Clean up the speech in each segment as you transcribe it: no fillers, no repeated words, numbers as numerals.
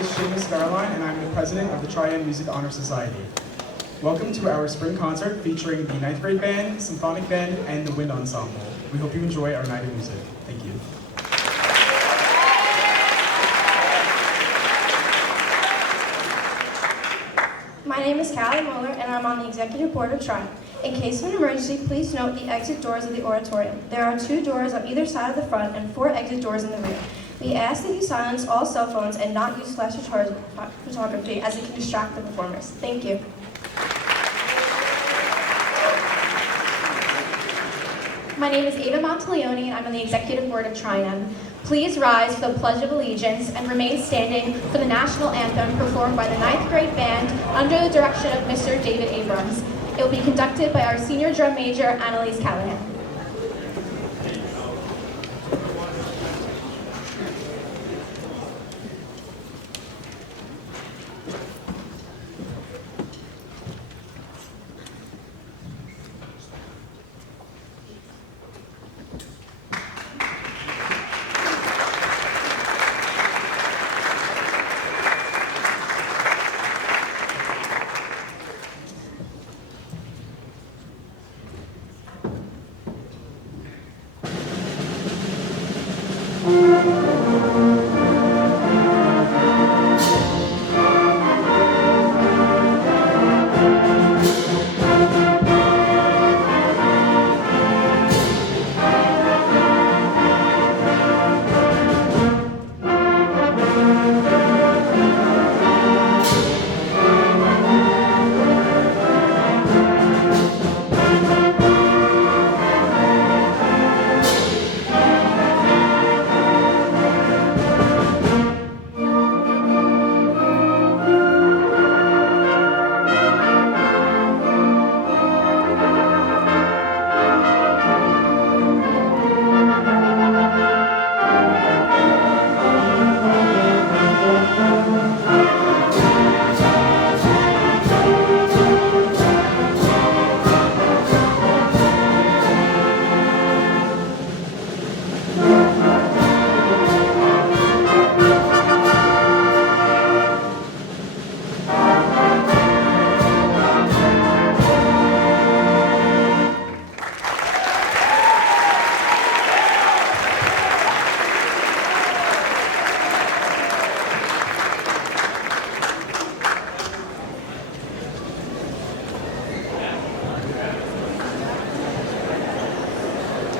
is Seamus Caroline, and I'm the president of the Triad Music Honor Society. Welcome to our spring concert featuring the 9th grade band, symphonic band, and the wind ensemble. We hope you enjoy our night of music. Thank you. My name is Callie Mueller, and I'm on the executive board of Triad. In case of an emergency, please note the exit doors of the auditorium. There are 2 doors on either side of the front and 4 exit doors in the rear. We ask that you silence all cell phones and not use flash photography as it can distract the performers. Thank you. My name is Ava Monteleone, and I'm on the executive board of Triad. Please rise for the Pledge of Allegiance and remain standing for the national anthem performed by the 9th grade band under the direction of Mr. David Abrams. It will be conducted by our senior drum major, Annalise Callahan.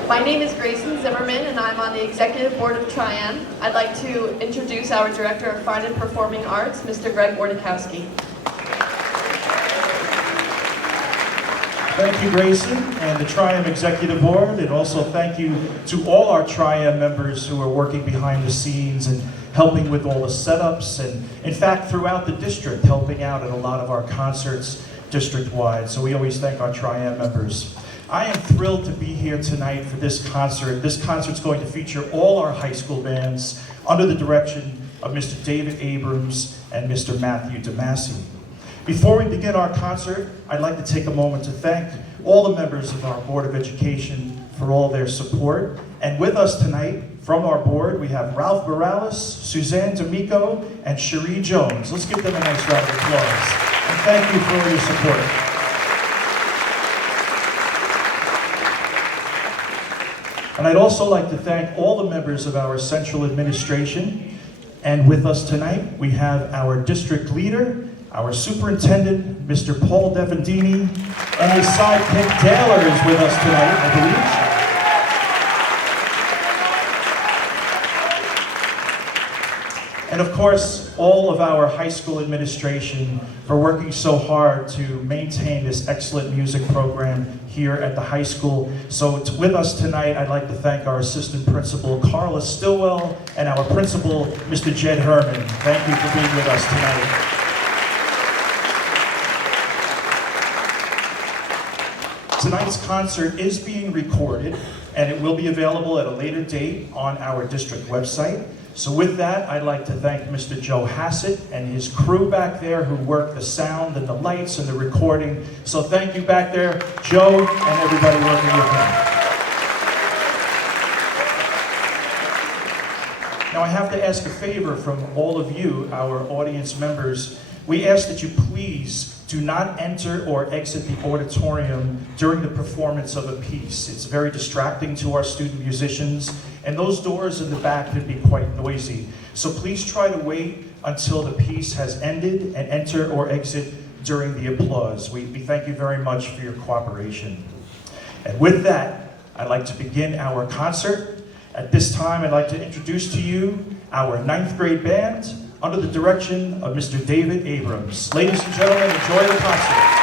My name is Grayson Zimmerman, and I'm on the executive board of Triad. I'd like to introduce our director of fine and performing arts, Mr. Greg Wardakowski. Thank you, Grayson, and the Triad Executive Board, and also thank you to all our Triad members who are working behind the scenes and helping with all the setups, and in fact, throughout the district, helping out at a lot of our concerts district-wide. So we always thank our Triad members. I am thrilled to be here tonight for this concert. This concert's going to feature all our high school bands under the direction of Mr. David Abrams and Mr. Matthew DeMasi. Before we begin our concert, I'd like to take a moment to thank all the members of our Board of Education for all their support. And with us tonight, from our board, we have Ralph Morales, Suzanne D'Amico, and Cherie Jones. Let's give them a nice round of applause. And thank you for all your support. And I'd also like to thank all the members of our central administration. And with us tonight, we have our district leader, our superintendent, Mr. Paul Devendini, and his sidekick, Taylor, is with us tonight, I believe. And of course, all of our high school administration for working so hard to maintain this excellent music program here at the high school. So with us tonight, I'd like to thank our assistant principal, Carla Stillwell, and our principal, Mr. Jed Herman. Thank you for being with us tonight. Tonight's concert is being recorded, and it will be available at a later date on our district website. So with that, I'd like to thank Mr. Joe Hassett and his crew back there who worked the sound and the lights and the recording. So thank you back there, Joe, and everybody working with him. Now Now I have to ask a favor from all of you, our audience members. We ask that you please do not enter or exit the auditorium during the performance of a piece. It's very distracting to our student musicians, and those doors in the back can be quite noisy. So please try to wait until the piece has ended and enter or exit during the applause. We thank you very much for your cooperation. And with that, I'd like to begin our concert. At this time, I'd like to introduce to you our 9th grade band under the direction of Mr. David Abrams. Ladies and gentlemen, enjoy the concert.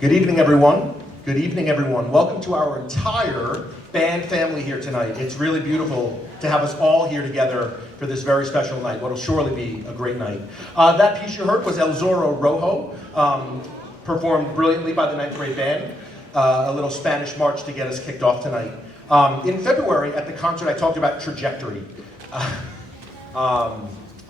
Good evening, everyone. Good evening, everyone. Welcome to our entire band family here tonight. It's really beautiful to have us all here together for this very special night, what will surely be a great night. That piece you heard was El Zorro Rojo, performed brilliantly by the 9th grade band. A little Spanish march to get us kicked off tonight. In February at the concert, I talked about trajectory.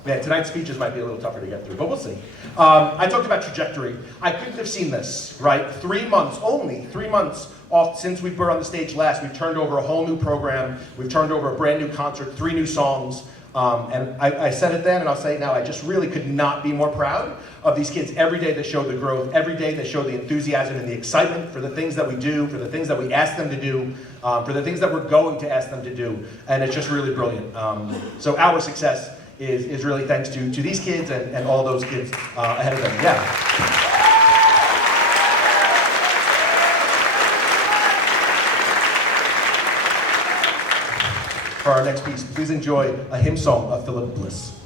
Man, tonight's speeches might be a little tougher to get through, but we'll see. I talked about trajectory. I couldn't have seen this, right? 3 months, only 3 months off since we were on the stage last. We've turned over a whole new program. We've turned over a brand new concert, 3 new songs. And I said it then, and I'll say it now, I just really could not be more proud of these kids. Every day they show the growth. Every day they show the enthusiasm and the excitement for the things that we do, for the things that we ask them to do, for the things that we're going to ask them to do. And it's just really brilliant. So our success is really thanks to these kids and all those kids ahead of them. Yeah. For our next piece, please enjoy a hymn song of Philip Bliss.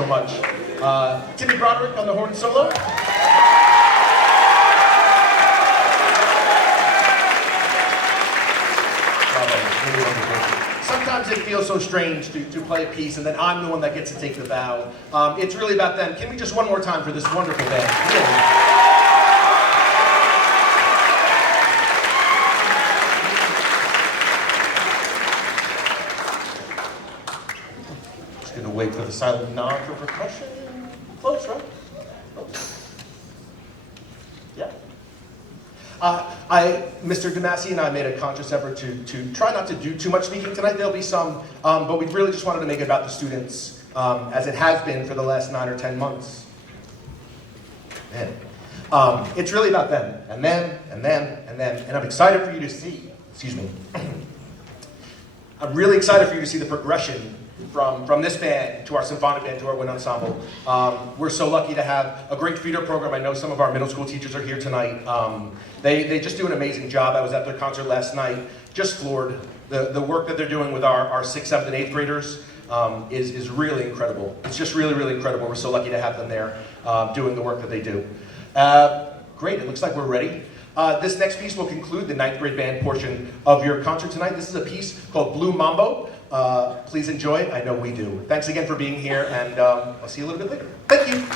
so much. Timmy Broderick on the horn solo. Really wonderful. Sometimes it feels so strange to play a piece and then I'm the one that gets to take the bow. It's really about them. Can we just one more time for this wonderful band? Really. Gonna wait for the silent nod for percussion. Close, right? Close. Yeah. Mr. Damasi and I made a conscious effort to try not to do too much speaking tonight. There'll be some, but we really just wanted to make it about the students, as it has been for the last 9 or 10 months. Man. It's really about them, and them, and them, and them, and I'm excited for you to see, excuse me, I'm really excited for you to see the progression from this band to our symphonic band to our wind ensemble. We're so lucky to have a great feeder program. I know some of our middle school teachers are here tonight. They just do an amazing job. I was at their concert last night, just floored. The work that they're doing with our 6th, 7th, and 8th graders is really incredible. It's just really, really incredible. We're so lucky to have them there doing the work that they do. Great, it looks like we're ready. This next piece will conclude the 9th grade band portion of your concert tonight. This is a piece called Blue Mambo. Please enjoy it. I know we do. Thanks again for being here, and I'll see you a little bit later. Thank you.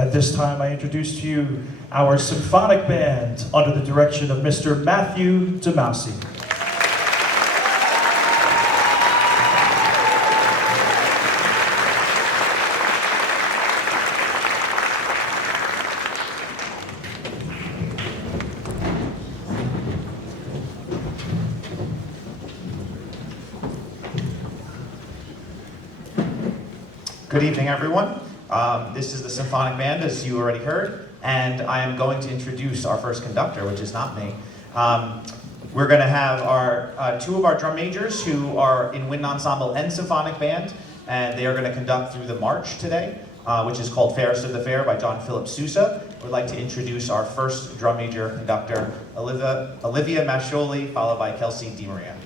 At this time, I introduce to you our symphonic band under the direction of Mr. Matthew DeMasi. Good evening, everyone. This is the Symphonic Band, as you already heard, and I am going to introduce our first conductor, which is not me. We're going to have our two of our drum majors who are in wind ensemble and symphonic band, and they are going to conduct through the march today, which is called Fairest of the Fair by John Philip Sousa. We'd like to introduce our first drum major conductor, Olivia Mascioli, followed by Kelsey DiMaria.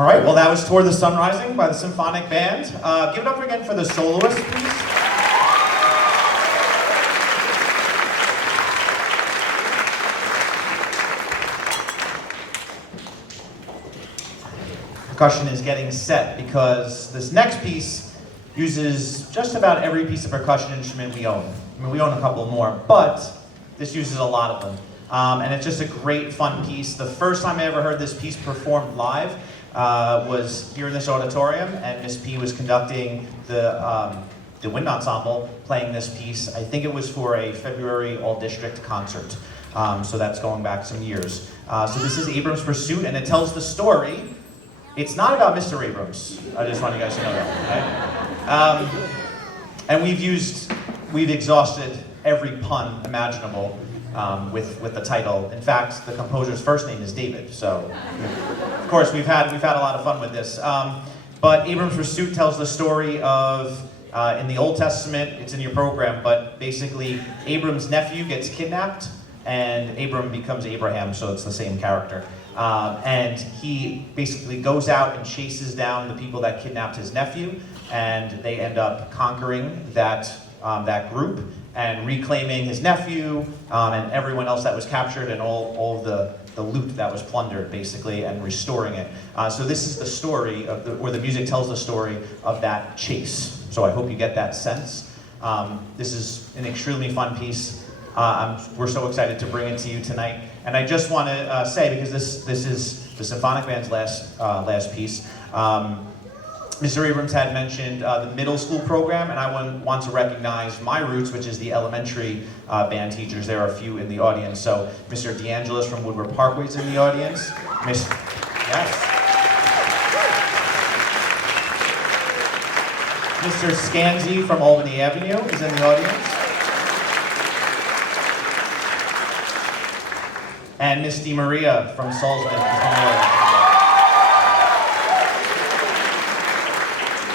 All right, well, that was Toward the Sun Rising by the Symphonic Band. Give it up again for the soloist, please. Percussion is getting set because this next piece uses just about every piece of percussion instrument we own. I mean, we own a couple more, but this uses a lot of them. And it's just a great, fun piece. The first time I ever heard this piece performed live was here in this auditorium, and Miss P was conducting the wind ensemble playing this piece. I think it was for a February all-district concert, so that's going back some years. So this is Abrams' Pursuit, and it tells the story. It's not about Mr. Abrams. I just want you guys to know that. Okay? And we've used we've exhausted every pun imaginable with the title. In fact, the composer's first name is David, so of course we've had a lot of fun with this. But Abram's Pursuit tells the story of, in the Old Testament, it's in your program, but basically Abram's nephew gets kidnapped and Abram becomes Abraham, so it's the same character. And he basically goes out and chases down the people that kidnapped his nephew, and they end up conquering that group and reclaiming his nephew and everyone else that was captured and all of the loot that was plundered, basically, and restoring it. So this is the story of where the music tells the story of that chase. So I hope you get that sense. This is an extremely fun piece. We're so excited to bring it to you tonight. And I just want to say, because this is the Symphonic Band's last piece, Mr. Abrams had mentioned the middle school program, and I want to recognize my roots, which is the elementary band teachers. There are a few in the audience. So Mr. DeAngelis from Woodward Parkway is in the audience. Yes. Mr. Scanzi from Albany Avenue is in the audience. And Miss DiMaria from Salzman is in the audience.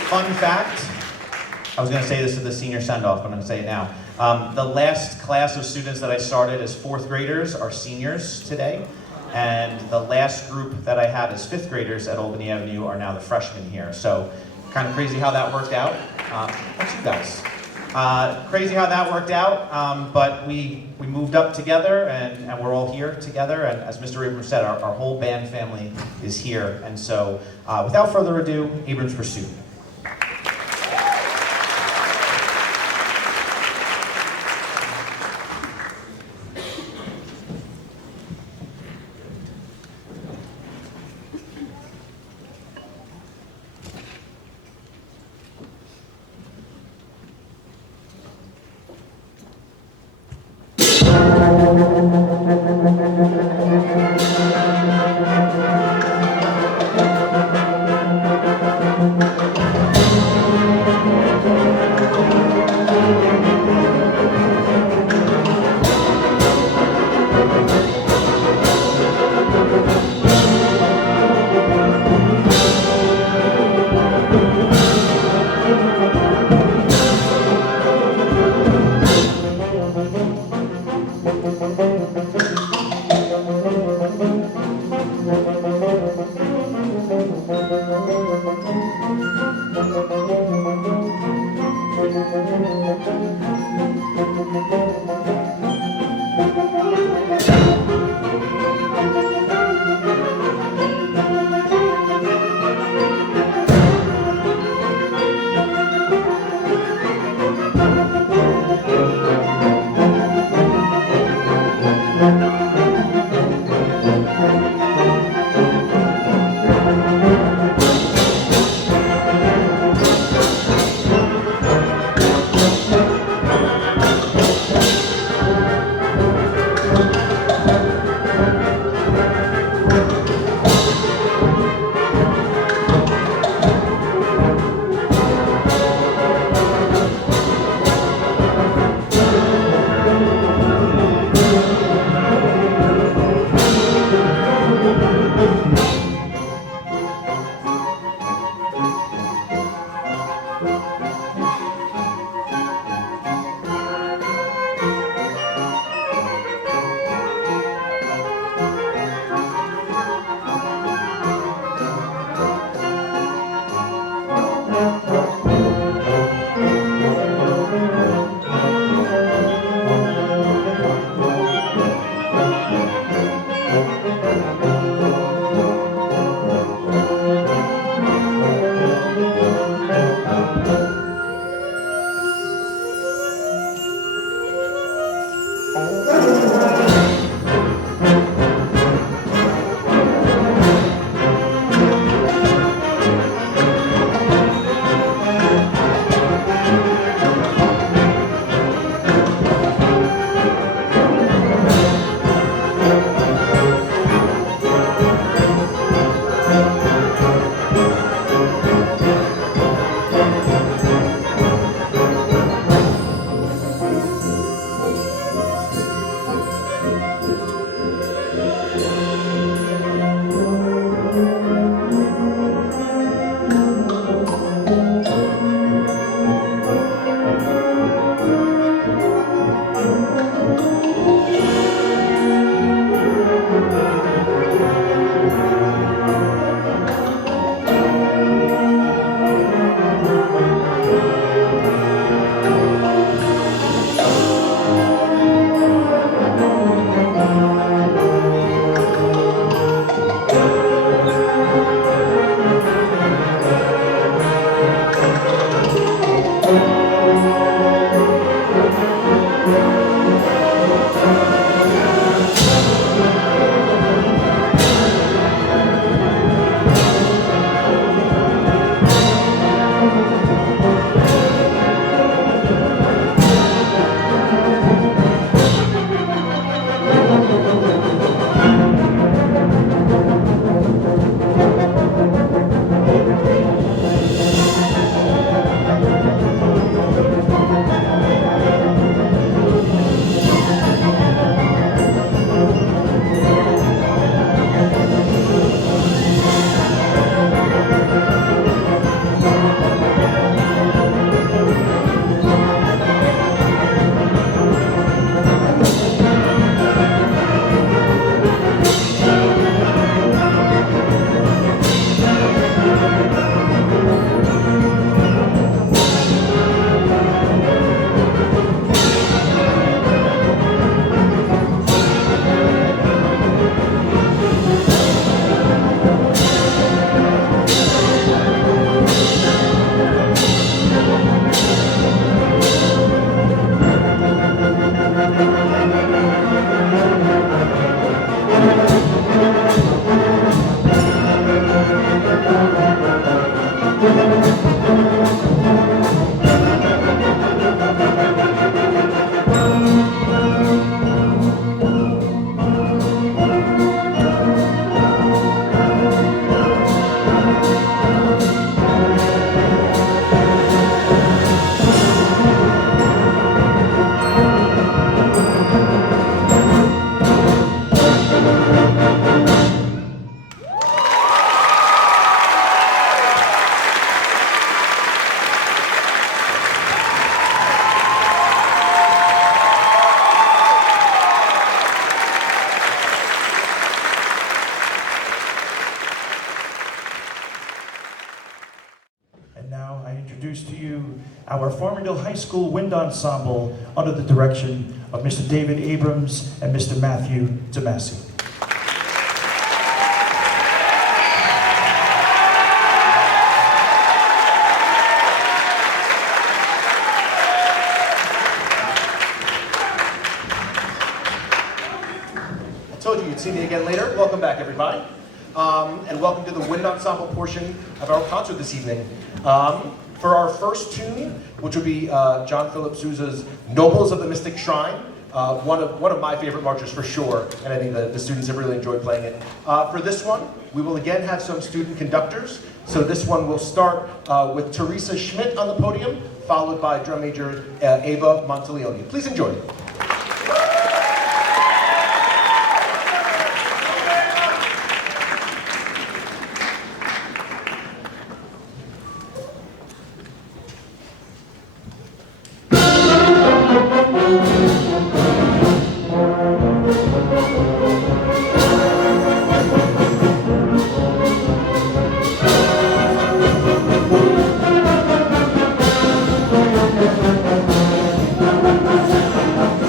Fun fact, I was going to say this at the senior send-off, but I'm going to say it now. The last class of students that I started as 4th graders are seniors today. And the last group that I had as 5th graders at Albany Avenue are now the freshmen here. So kind of crazy how that worked out. What's you guys? Crazy how that worked out, but we moved up together and we're all here together. And as Mr. Abrams said, our whole band family is here. And so without further ado, Abrams Pursuit. our Farmingdale High School Wind Ensemble under the direction of Mr. David Abrams and Mr. Matthew DeMasi. I told you you'd see me again later. Welcome back, everybody. And welcome to the wind ensemble portion of our concert this evening. For our first tune, which will be John Philip Sousa's Nobles of the Mystic Shrine, one of my favorite marches for sure, and I think the students have really enjoyed playing it. For this one, we will again have some student conductors. So this one will start with Teresa Schmidt on the podium, followed by drum major Ava Monteleone. Please enjoy. Thank you.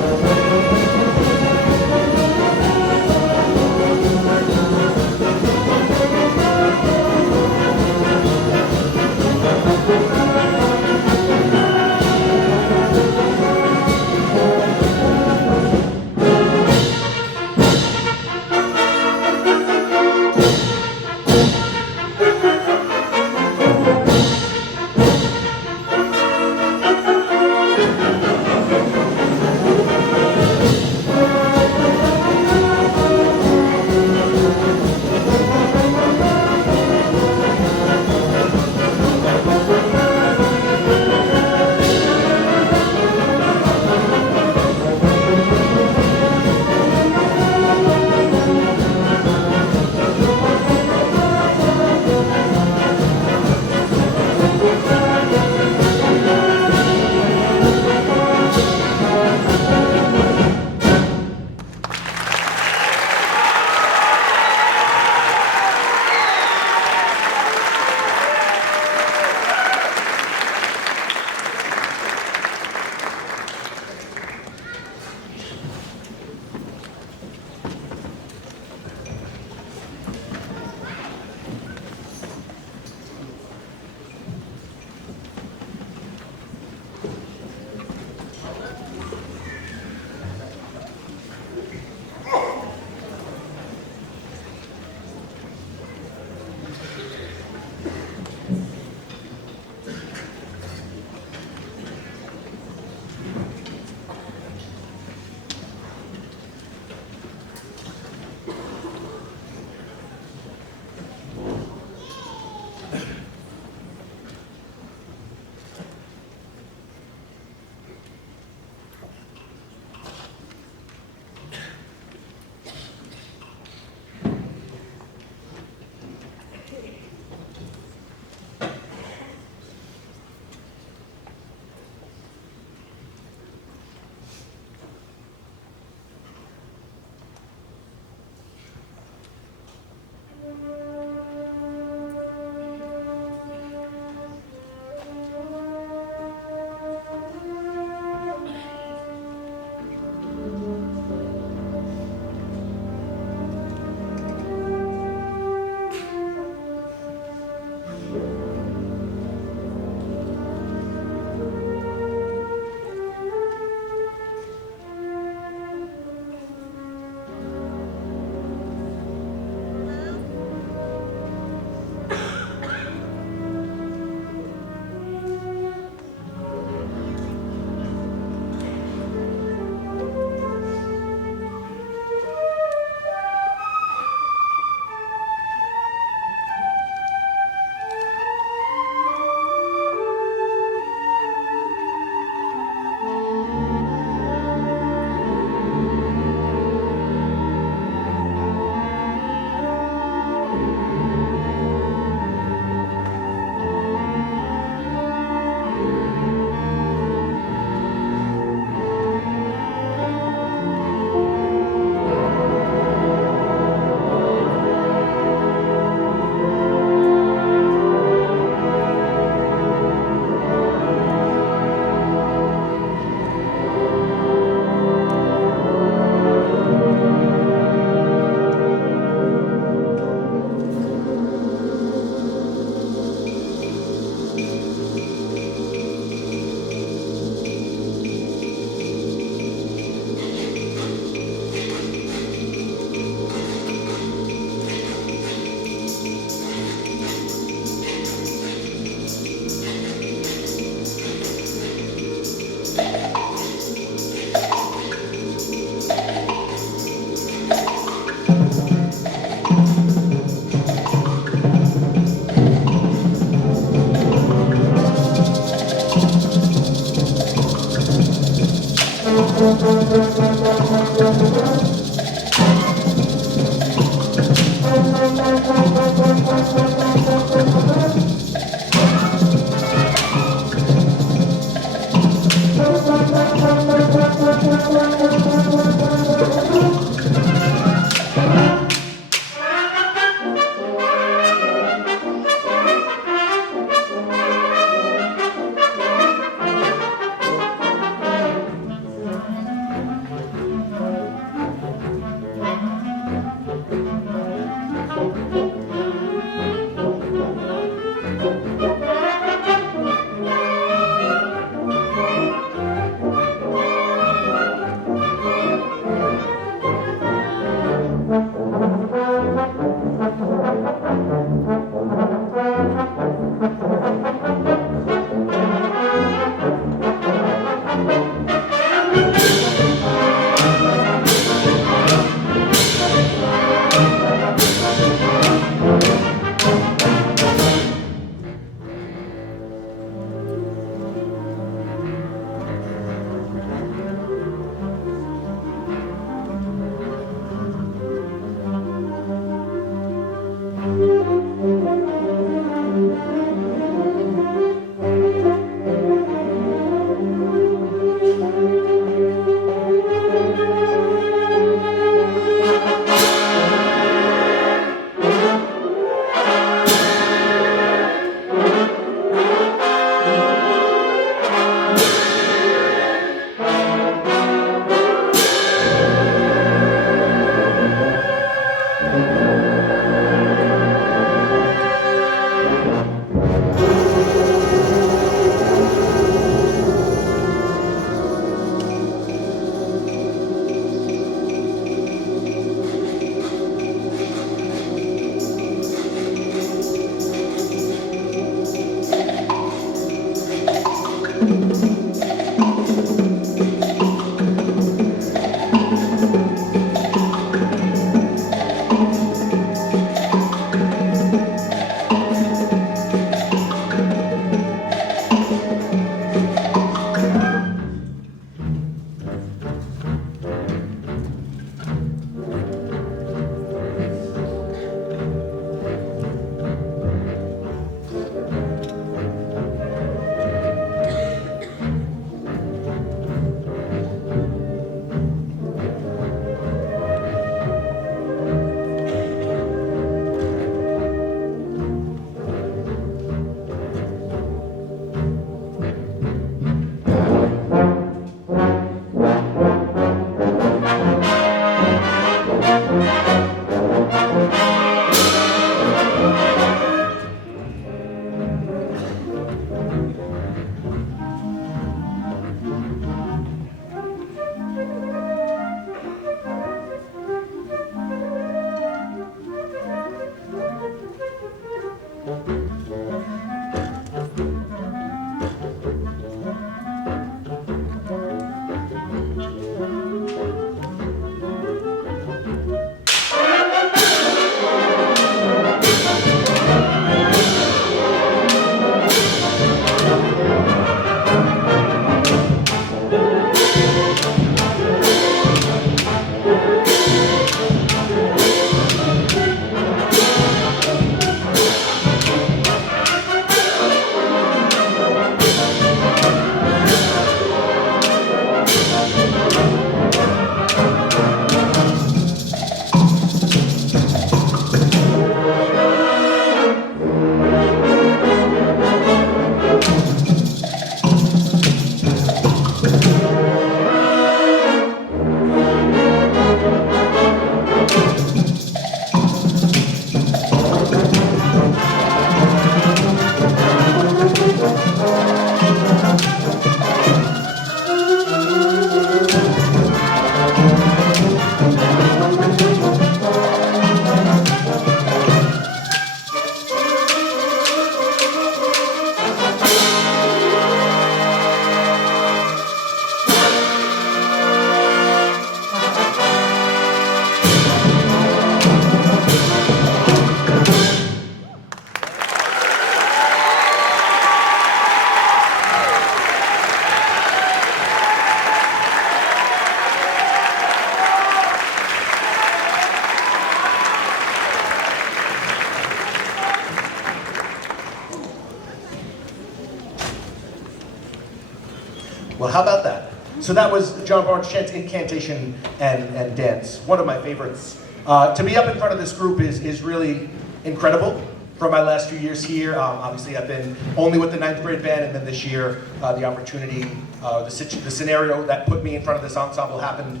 Well, how about that? So that was John Barnes' chant, incantation, and dance. One of my favorites. To be up in front of this group is really incredible. For my last few years here, obviously I've been only with the 9th grade band, and then this year the opportunity, the scenario that put me in front of this ensemble happened.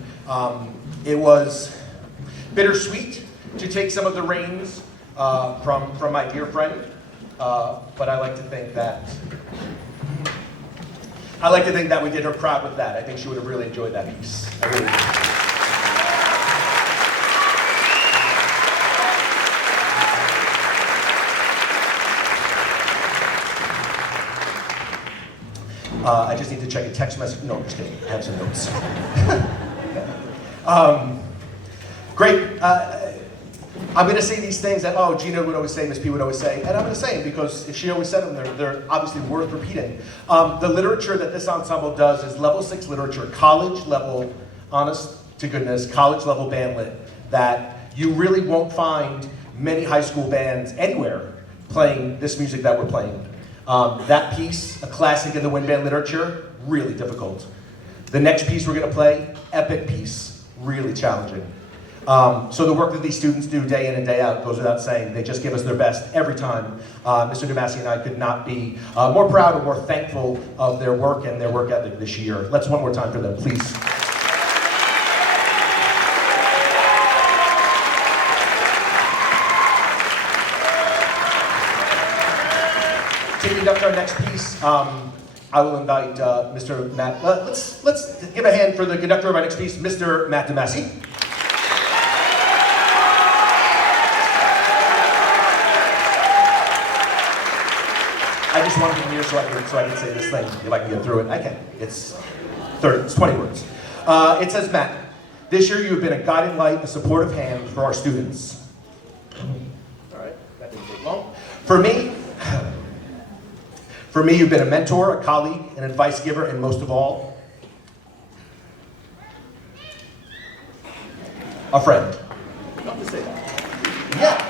It was bittersweet to take some of the reins from my dear friend, but I like to think that we did her proud with that. I think she would have really enjoyed that piece. I really do. I just need to check a text message. No, I'm just kidding. I have some notes. Great. I'm going to say these things that, Gina would always say, Miss P would always say, and I'm going to say them because if she always said them, they're obviously worth repeating. The literature that this ensemble does is level 6 literature, college level, honest to goodness, college level band lit, that you really won't find many high school bands anywhere playing this music that we're playing. That piece, a classic in the wind band literature, really difficult. The next piece we're going to play, epic piece, really challenging. So the work that these students do day in and day out goes without saying. They just give us their best every time. Mr. DeMasi and I could not be more proud or more thankful of their work and their work ethic this year. Let's one more time for them, please. To conduct our next piece, I will invite Mr. Matt. Let's give a hand for the conductor of our next piece, Mr. Matt DeMasi. I just wanted him here so I can say this thing. If I can get through it, I can. It's 20 words. It says, Matt, this year you have been a guiding light, a supportive hand for our students. All right, that didn't take long. For me, you've been a mentor, a colleague, an advice giver, and most of all, a friend. Love to say that. Yeah.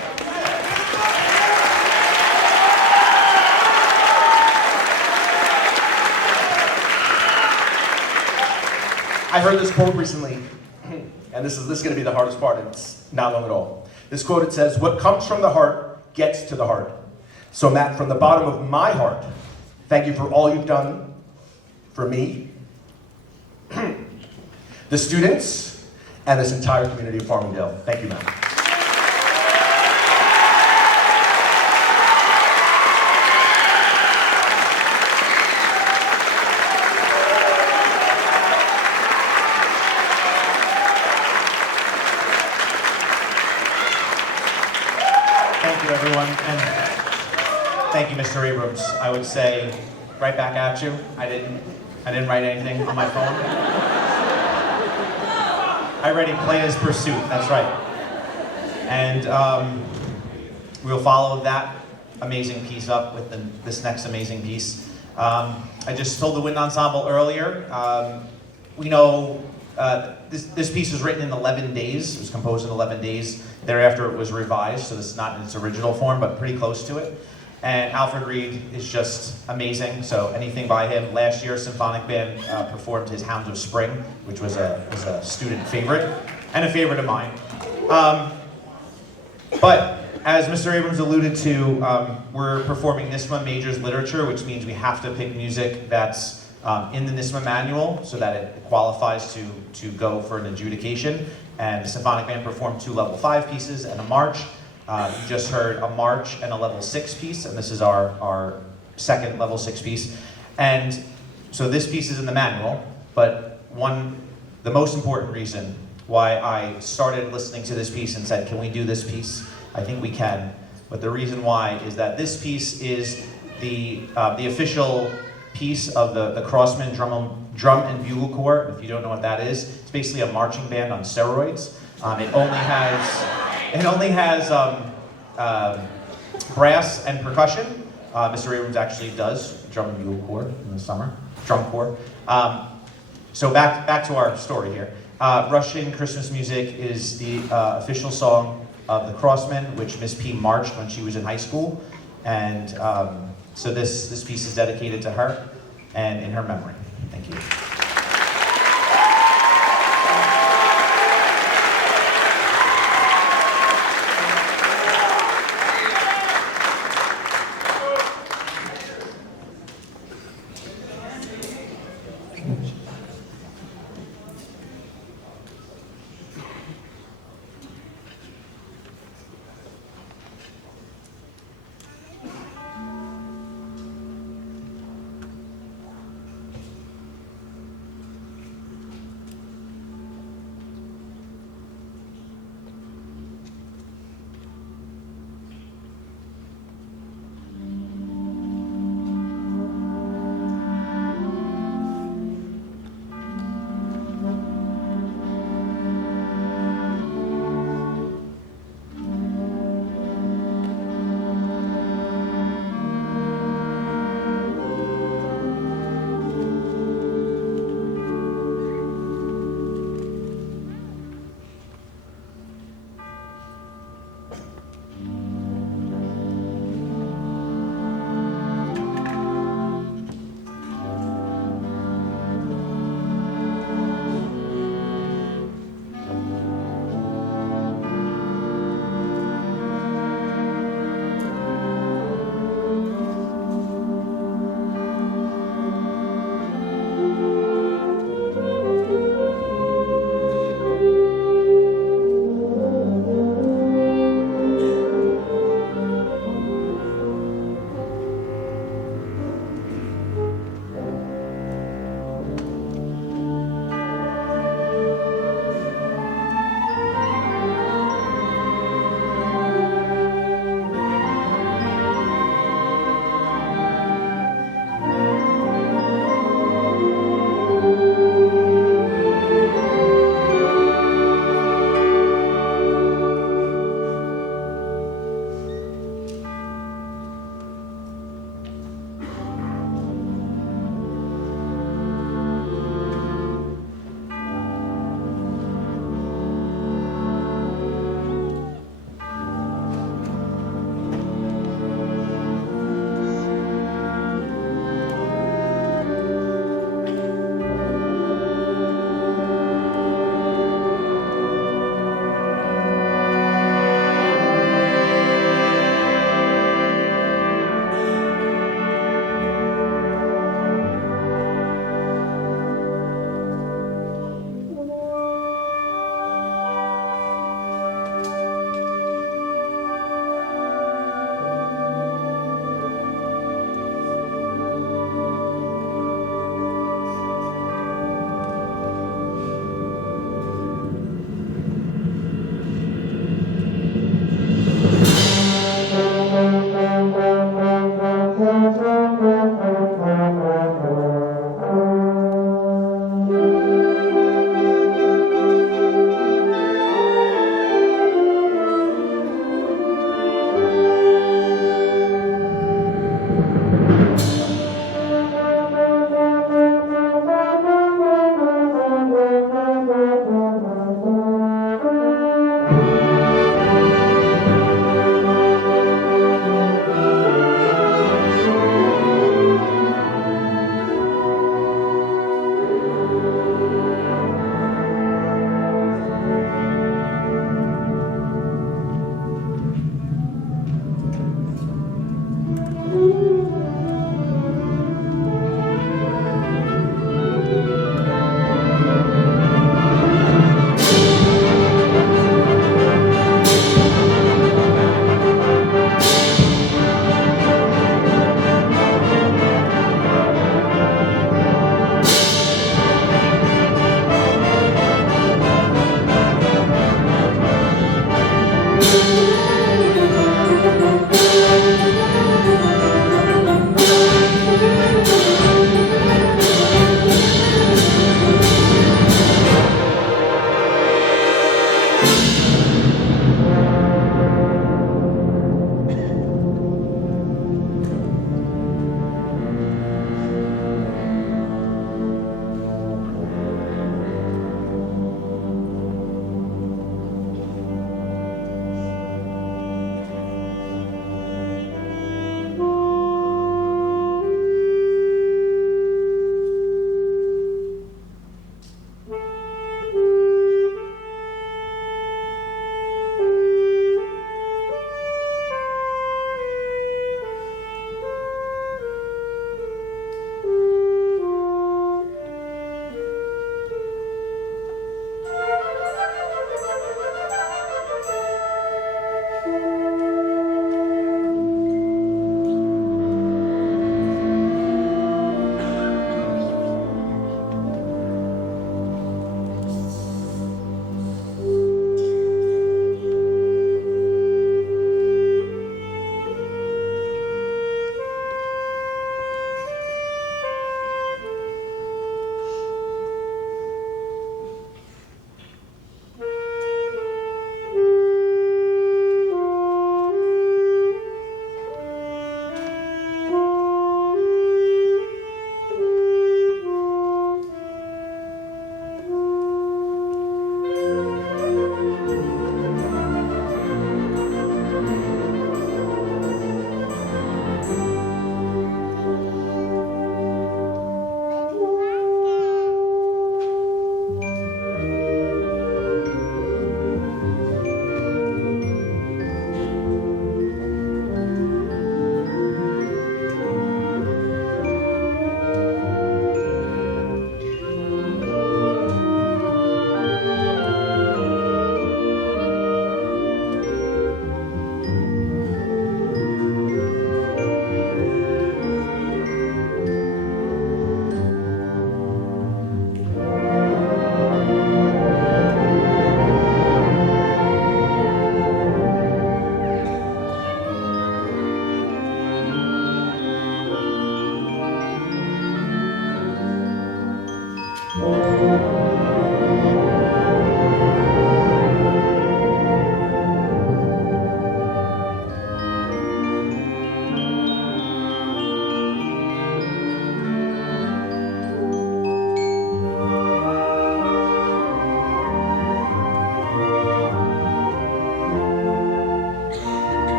I heard this quote recently, and this is going to be the hardest part, and it's not long at all. This quote, it says, "What comes from the heart gets to the heart." So Matt, from the bottom of my heart, thank you for all you've done for me, the students, and this entire community of Farmingdale. Thank you, Matt. Thank you, everyone. And thank you, Mr. Abrams. I would say, right back at you. I didn't write anything on my phone. I already played his Pursuit, that's right. And we'll follow that amazing piece up with this next amazing piece. I just told the Wind Ensemble earlier, we know this piece was written in 11 days. It was composed in 11 days. Thereafter, it was revised, so this is not in its original form, but pretty close to it. And Alfred Reed is just amazing, so anything by him. Last year, Symphonic Band performed his Hounds of Spring, which was a student favorite, and a favorite of mine. But as Mr. Abrams alluded to, we're performing NISMA Majors Literature, which means we have to pick music that's in the NISMA manual so that it qualifies to go for an adjudication. And the Symphonic Band performed 2 level 5 pieces and a march. You just heard a march and a level 6 piece, and this is our second level 6 piece. And so this piece is in the manual, but the most important reason why I started listening to this piece and said, can we do this piece? I think we can. But the reason why is that this piece is the official piece of the Crossman Drum and Bugle Corps. If you don't know what that is, it's basically a marching band on steroids. It only has brass and percussion. Mr. Abrams actually does Drum and Bugle Corps in the summer, drum corps. So back to our story here. Russian Christmas Music is the official song of the Crossmen, which Miss P marched when she was in high school. And so this piece is dedicated to her and in her memory. Thank you.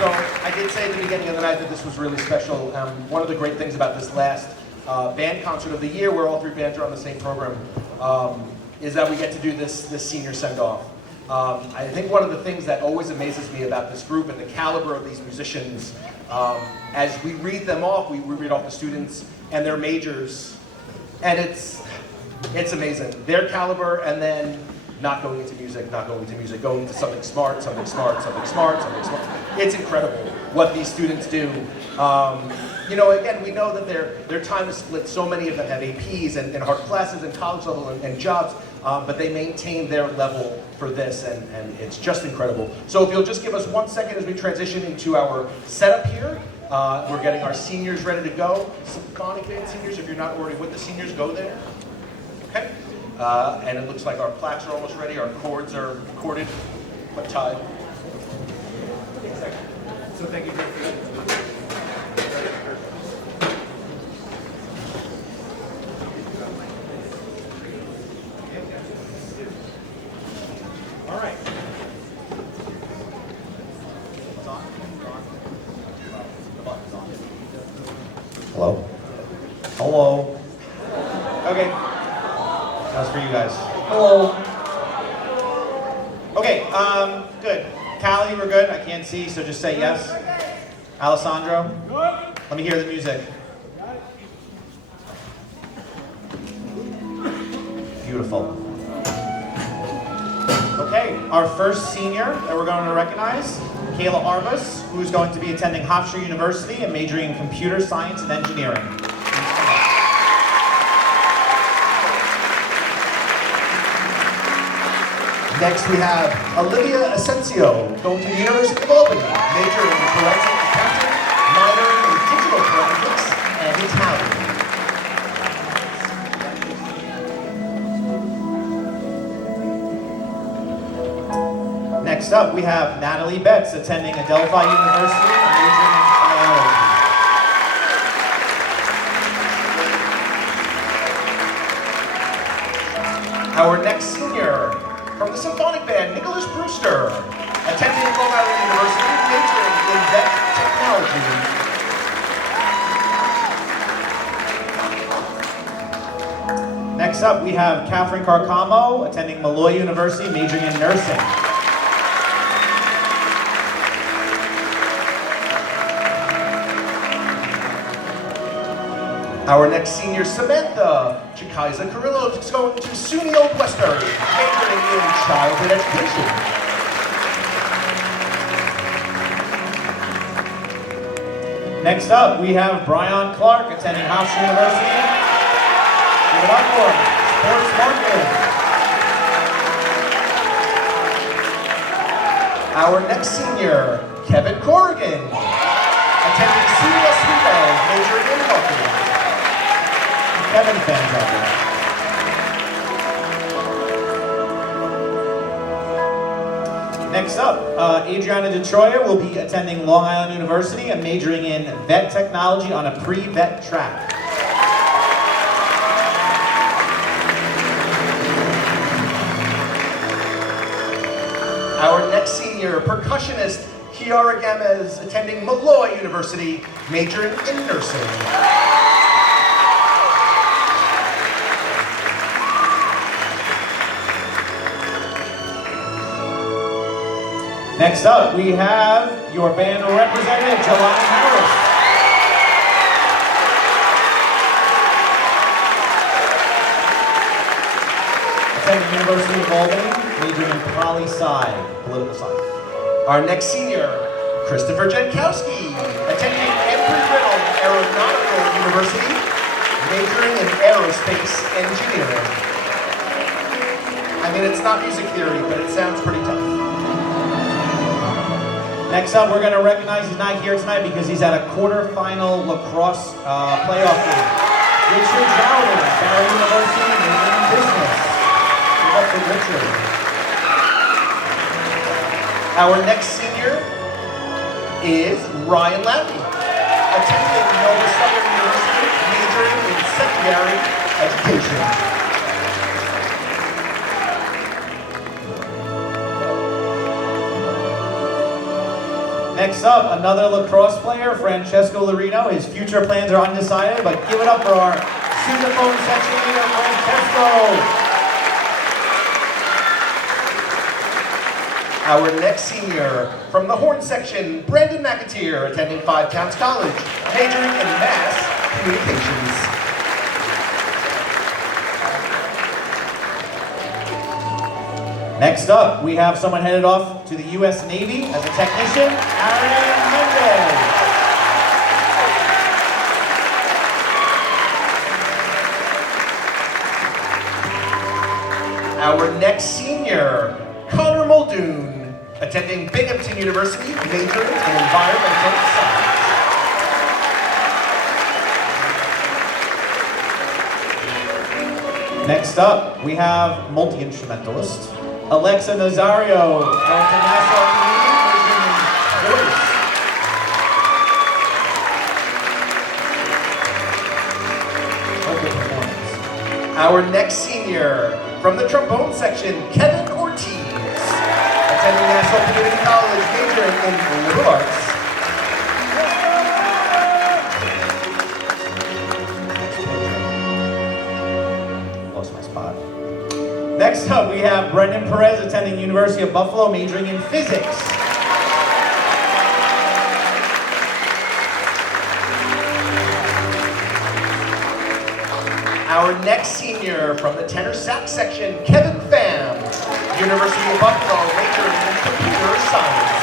So I did say at the beginning of the night that this was really special. One of the great things about this last band concert of the year, where all three bands are on the same program, is that we get to do this senior send-off. I think one of the things that always amazes me about this group and the caliber of these musicians, as we read them off, we read off the students and their majors, and it's amazing. Their caliber, and then not going into music, going to something smart, something smart, something smart, something smart. It's incredible what these students do. You know, again, we know that their time is split. So many of them have APs and hard classes and college level and jobs, but they maintain their level for this, and it's just incredible. So if you'll just give us 1 second as we transition into our setup here. We're getting our seniors ready to go. Symphonic band seniors, if you're not already with the seniors, go there. Okay. And it looks like our plaques are almost ready. Our cords are corded, but tied. So thank you. All right. Hello? Hello? Okay. That's for you guys. Hello? Okay, good. Callie, we're good? I can't see, so just say yes. Alessandro? Let me hear the music. Beautiful. Okay, our first senior that we're going to recognize, Kayla Arbus, who's going to be attending Hofstra University and majoring in computer science and engineering. Next we have Olivia Asensio, going to the University of Albany, major in forensic accounting, minor in digital forensics and Italian. Next up, we have Natalie Betts attending Adelphi University and majoring in biology. Our next senior, from the symphonic band, Nicholas Brewster, attending Long Island University, majoring in vet technology. Next up, we have Catherine Carcamo attending Malloy University, majoring in nursing. Our next senior, Samantha Chikaiza Carrillo, is going to SUNY Old Western, majoring in childhood education. Next up, we have Brian Clark attending Hofstra University. Give it up for him. Sports marketing. Our next senior, Kevin Corrigan, attending CBS Sweeto, majoring in marketing. Kevin fans out there. Next up, Adriana DeTroya will be attending Long Island University and majoring in vet technology on a pre-vet track. Our next senior, percussionist, Kiara Gamez, attending Malloy University, majoring in nursing. Next up, we have your band representative, Jelani Harris. Attending University of Albany, majoring in poli-sci, political science. Our next senior, Christopher Jankowski, attending Embry-Riddle Aeronautical University, majoring in aerospace engineering. I mean, it's not music theory, but it sounds pretty tough. Next up, we're going to recognize he's not here tonight because he's at a quarterfinal lacrosse playoff game. Richard Jowden, Barry University, majoring in business. Give up for Richard. Our next senior is Ryan Lowry, attending Nova Southern University, majoring in secondary education. Next up, another lacrosse player, Francesco Larino. His future plans are undecided, but give it up for our sousaphone section leader, Francesco. Our next senior from the horn section, Brandon McAteer, attending Five Towns College, majoring in mass communications. Next up, we have someone headed off to the U.S. Navy as a technician, Aaron Mendez. Our next senior, Connor Muldoon, attending Binghamton University, majoring in environmental science. Next up, we have multi-instrumentalist, Alexa Nazario from the Nassau Community Voice. Vocal performance. Our next senior from the trombone section, Kevin Ortiz, attending Nassau Community College, majoring in liberal arts. Lost my spot. Next up, we have Brendan Perez attending University of Buffalo, majoring in physics. Our next senior from the tenor sax section, Kevin Pham, University of Buffalo, majoring in computer science.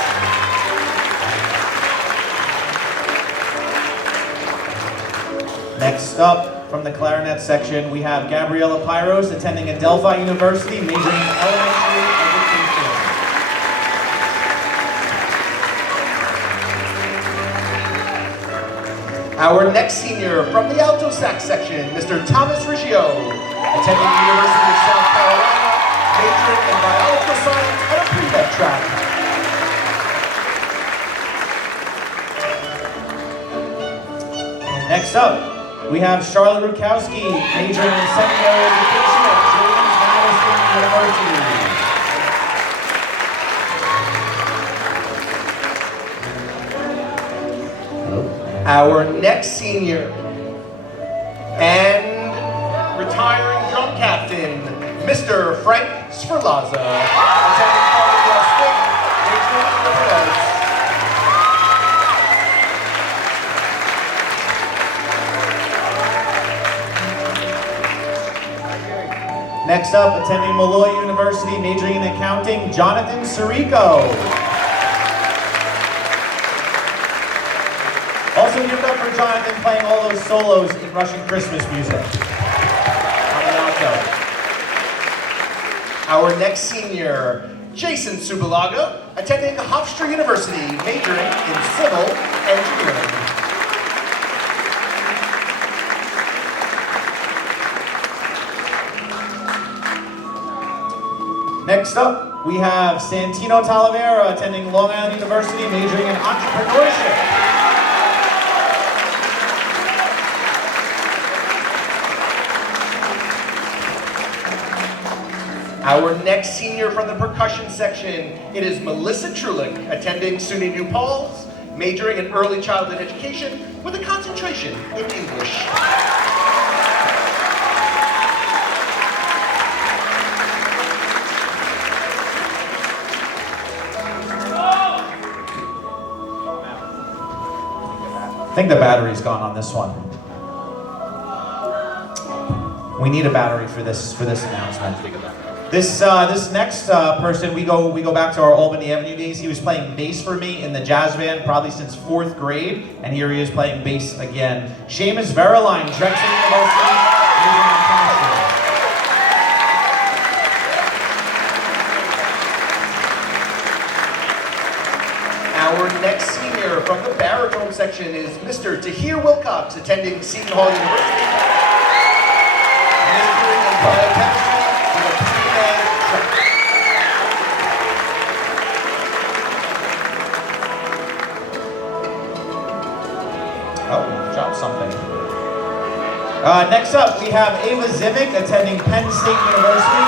Next up, from the clarinet section, we have Gabriela Pyros attending Adelphi University, majoring in elementary education. Our next senior from the alto sax section, Mr. Thomas Riggio, attending University of South Carolina, majoring in biological science and a pre-med track. Next up, we have Charlotte Rukowski, majoring in secondary education at James Madison University. Our next senior and retiring drum captain, Mr. Frank Sferlaza, attending Farmingdale State, majoring in liberal arts. Next up, attending Malloy University, majoring in accounting, Jonathan Sirico. Also give it up for Jonathan playing all those solos in Russian Christmas music on the alto. Our next senior, Jason Subalaga, attending Hofstra University, majoring in civil engineering. Next up, we have Santino Talavera attending Long Island University, majoring in entrepreneurship. Our next senior from the percussion section, it is Melissa Trulick, attending SUNY New Paltz, majoring in early childhood education with a concentration in English. I think the battery's gone on this one. We need a battery for this announcement. This next person, we go back to our Albany Avenue days. He was playing bass for me in the jazz band probably since 4th grade, and here he is playing bass again. Seamus Vereline, Drexel University, majoring in chemistry. Our next senior from the baritone section is Mr. Tahir Wilcox, attending Seton Hall University, majoring in biochemistry with a pre-med track. Oh, dropped something. Next up, we have Ava Zivik attending Penn State University,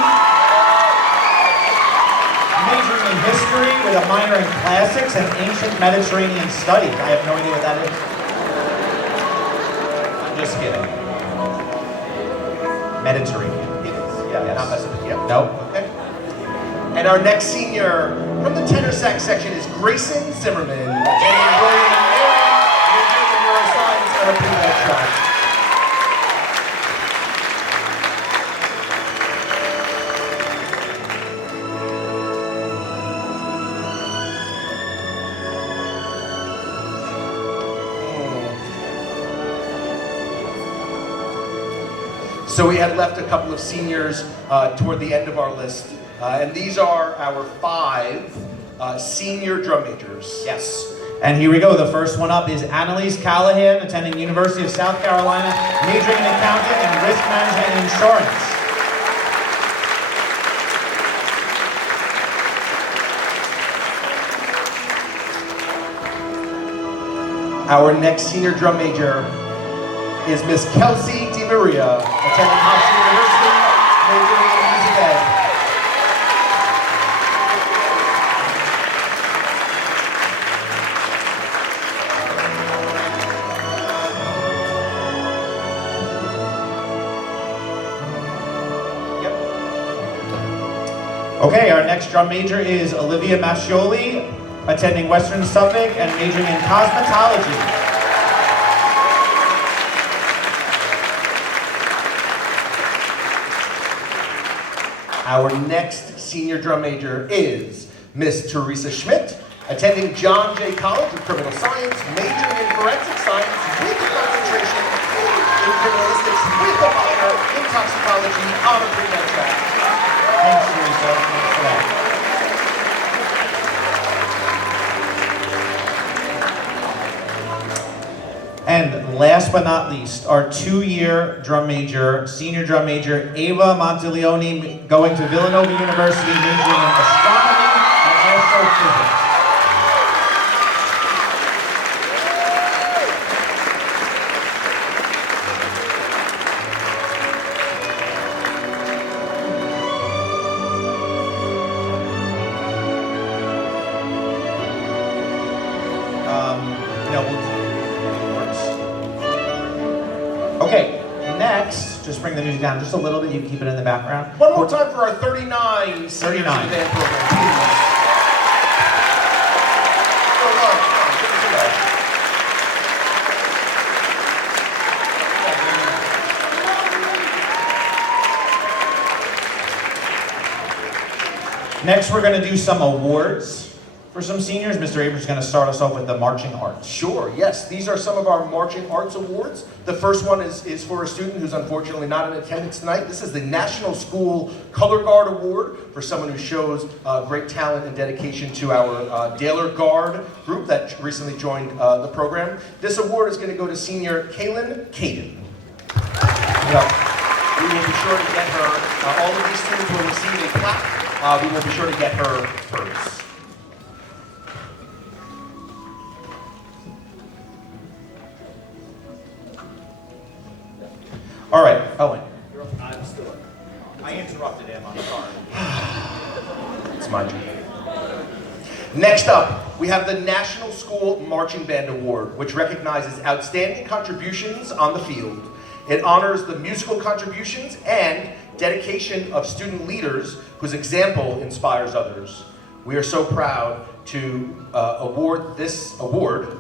majoring in history with a minor in classics and ancient Mediterranean studies. I have no idea what that is. I'm just kidding. Mediterranean. It is. Yeah, Yes. not Pacific. Yep. Nope. Okay. And our next senior from the tenor sax section is Grayson Zimmerman, attending William and Mary, major in neuroscience on a pre-med track. So we had left a couple of seniors toward the end of our list, and these are our 5 senior drum majors. Yes. And here we go. The first one up is Annalise Callahan, attending University of South Carolina, majoring in accounting and risk management and insurance. Our next senior drum major is Miss Kelsey DeMaria, attending Hofstra University, majoring in music ed. Okay, our next drum major is Olivia Mascioli, attending Western Suffolk and majoring in cosmetology. Our next senior drum major is Miss Teresa Schmidt, attending John Jay College of Criminal Science, majoring in forensic science with a concentration in criminalistics with a minor in toxicology on a pre-med track. Thanks, Teresa. Thanks for that. And last but not least, our 2-year drum major, senior drum major, Ava Monteleone, going to Villanova University, majoring in astronomy and astrophysics. Okay, next, just bring the music down just a little bit. You can keep it in the background. One more time for our 39 seniors 39. in the band program, please. Oh, Lord, give us a go. Next, we're going to do some awards for some seniors. Mr. Abrams is going to start us off with the marching arts. Sure, yes. These are some of our marching arts awards. The first one is for a student who's unfortunately not in attendance tonight. This is the National School Color Guard Award for someone who shows great talent and dedication to our Daler Guard group that recently joined the program. This award is going to go to senior Kaylin Caden. We will be sure to get her, all of these students will receive a plaque. We will be sure to get her hers. All right, Owen. I'm still up. I interrupted him, I'm sorry. It's my job. Next up, we have the National School Marching Band Award, which recognizes outstanding contributions on the field. It honors the musical contributions and dedication of student leaders whose example inspires others. We are so proud to award this award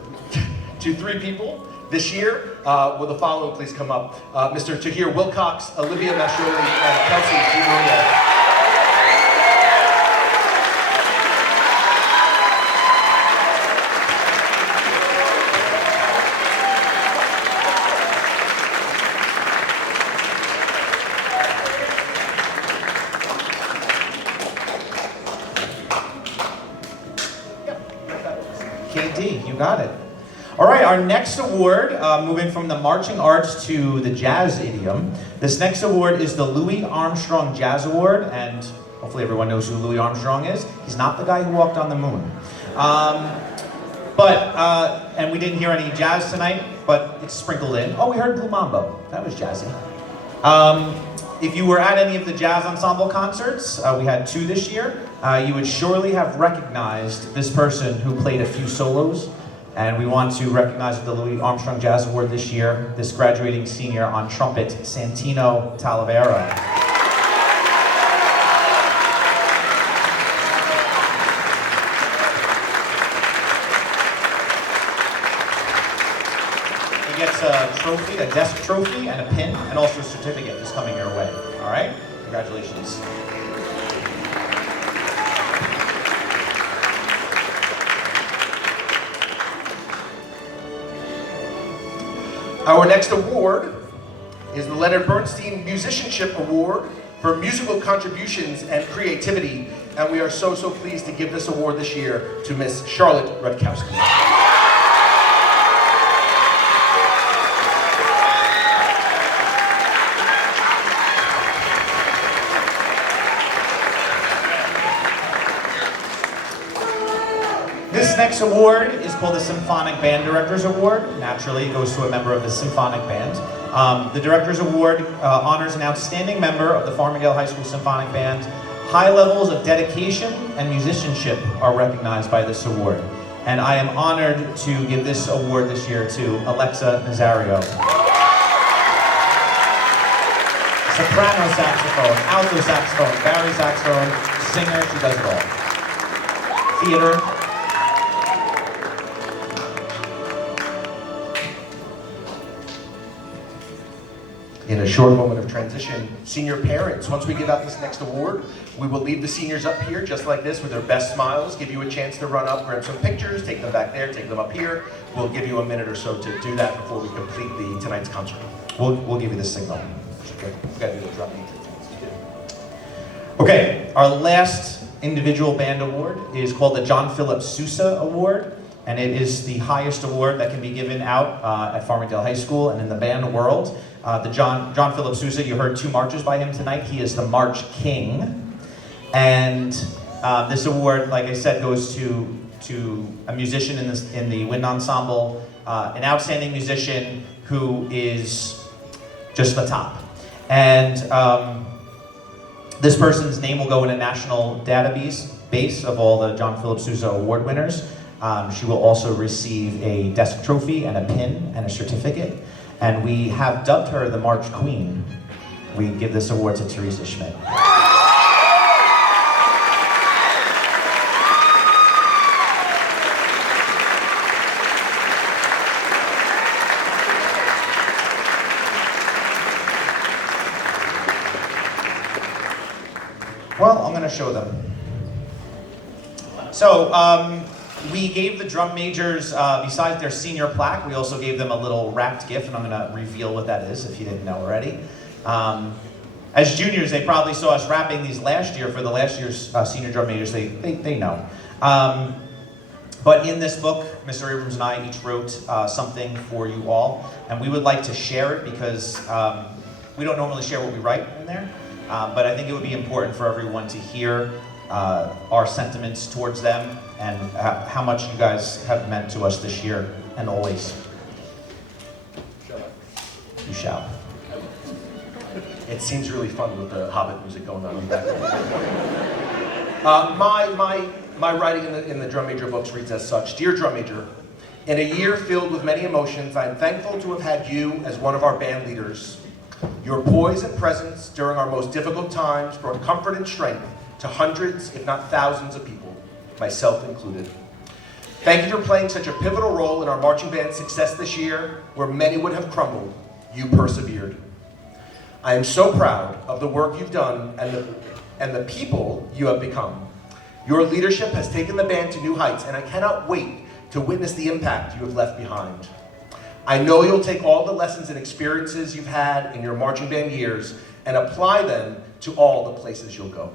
to 3 people this year. Will the following please come up? Mr. Tahir Wilcox, Olivia Mascioli, and Kelsey DeMaria. KD, you got it. All right, our next award, moving from the marching arts to the jazz idiom. This next award is the Louis Armstrong Jazz Award, and hopefully everyone knows who Louis Armstrong is. He's not the guy who walked on the moon. And we didn't hear any jazz tonight, but it's sprinkled in. Oh, we heard Blue Mambo. That was jazzy. If you were at any of the jazz ensemble concerts, we had 2 this year, you would surely have recognized this person who played a few solos. And we want to recognize with the Louis Armstrong Jazz Award this year, this graduating senior on trumpet, Santino Talavera. He gets a trophy, a desk trophy, and a pin, and also a certificate is coming your way. All right? Congratulations. Our next award is the Leonard Bernstein Musicianship Award for musical contributions and creativity, and we are so pleased to give this award this year to Miss Charlotte Rutkowski. This next award is called the Symphonic Band Directors Award. Naturally, it goes to a member of the symphonic band. The Directors Award honors an outstanding member of the Farmingdale High School Symphonic Band. High levels of dedication and musicianship are recognized by this award. And I am honored to give this award this year to Alexa Nazario. Soprano saxophone, alto saxophone, bari saxophone, singer, she does it all. Theater. In a short moment of transition, senior parents, once we give out this next award, we will leave the seniors up here just like this with their best smiles, give you a chance to run up, grab some pictures, take them back there, take them up here. We'll give you a minute or so to do that before we complete tonight's concert. We'll give you the signal. Okay, we gotta do the drum beat. Okay, our last individual band award is called the John Philip Sousa Award, and it is the highest award that can be given out at Farmingdale High School and in the band world. The John Philip Sousa, you heard 2 marches by him tonight. He is the March King, and this award, like I said, goes to a musician in the wind ensemble, an outstanding musician who is just the top. And this person's name will go in a national database of all the John Philip Sousa Award winners. She will also receive a desk trophy and a pin and a certificate. And we have dubbed her the March Queen. We give this award to Teresa Schmidt. Well, I'm going to show them. So, we gave the drum majors, besides their senior plaque, we also gave them a little wrapped gift, and I'm going to reveal what that is if you didn't know already. As juniors, they probably saw us wrapping these last year for the last year's senior drum majors. They know. But in this book, Mr. Abrams and I each wrote something for you all, and we would like to share it because we don't normally share what we write in there, but I think it would be important for everyone to hear our sentiments towards them and how much you guys have meant to us this year and always. You shall. It seems really fun with the Hobbit music going on in the background. My writing in the drum major books reads as such. Dear drum major, in a year filled with many emotions, I am thankful to have had you as one of our band leaders. Your poise and presence during our most difficult times brought comfort and strength to hundreds, if not thousands of people, myself included. Thank you for playing such a pivotal role in our marching band's success this year, where many would have crumbled. You persevered. I am so proud of the work you've done and the people you have become. Your leadership has taken the band to new heights, and I cannot wait to witness the impact you have left behind. I know you'll take all the lessons and experiences you've had in your marching band years and apply them to all the places you'll go.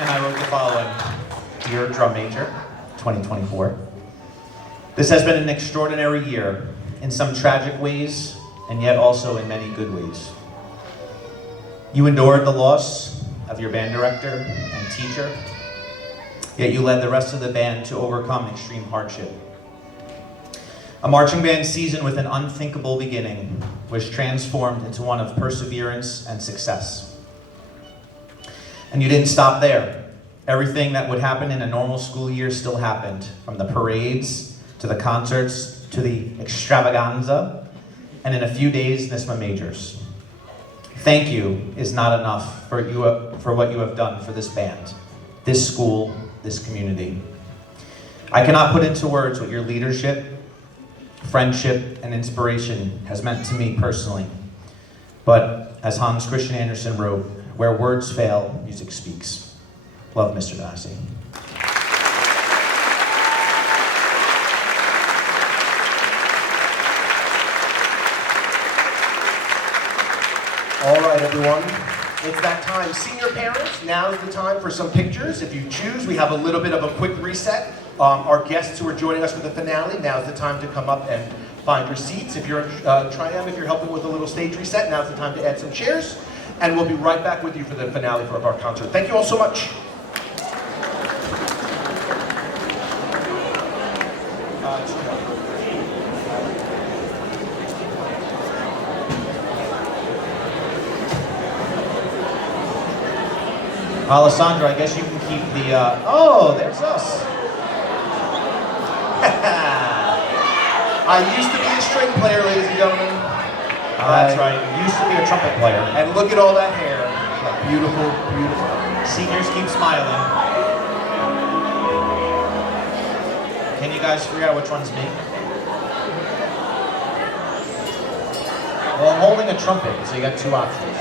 And I wrote the following. Dear Drum Major, 2024. This has been an extraordinary year, in some tragic ways, and yet also in many good ways. You endured the loss of your band director and teacher, yet you led the rest of the band to overcome extreme hardship. A marching band season with an unthinkable beginning was transformed into one of perseverance and success. And you didn't stop there. Everything that would happen in a normal school year still happened, from the parades to the concerts to the extravaganza, and in a few days, NISMA majors. Thank you is not enough for what you have done for this band, this school, this community. I cannot put into words what your leadership, friendship, and inspiration has meant to me personally. But as Hans Christian Andersen wrote, where words fail, music speaks. Love, Mr. Donahue. All right, everyone. It's that time. Senior parents, now's the time for some pictures. If you choose, we have a little bit of a quick reset. Our guests who are joining us for the finale, now's the time to come up and find your seats. If you're if you're helping with a little stage reset, now's the time to add some chairs. And we'll be right back with you for the finale of our concert. Thank you all so much. Alessandro, I guess you can keep the, oh, there's us. I used to be a string player, ladies and gentlemen. That's right, you used to be a trumpet player. And look at all that hair. Beautiful, beautiful. Seniors keep smiling. Can you guys figure out which one's me? Well, I'm holding a trumpet, so you got two options.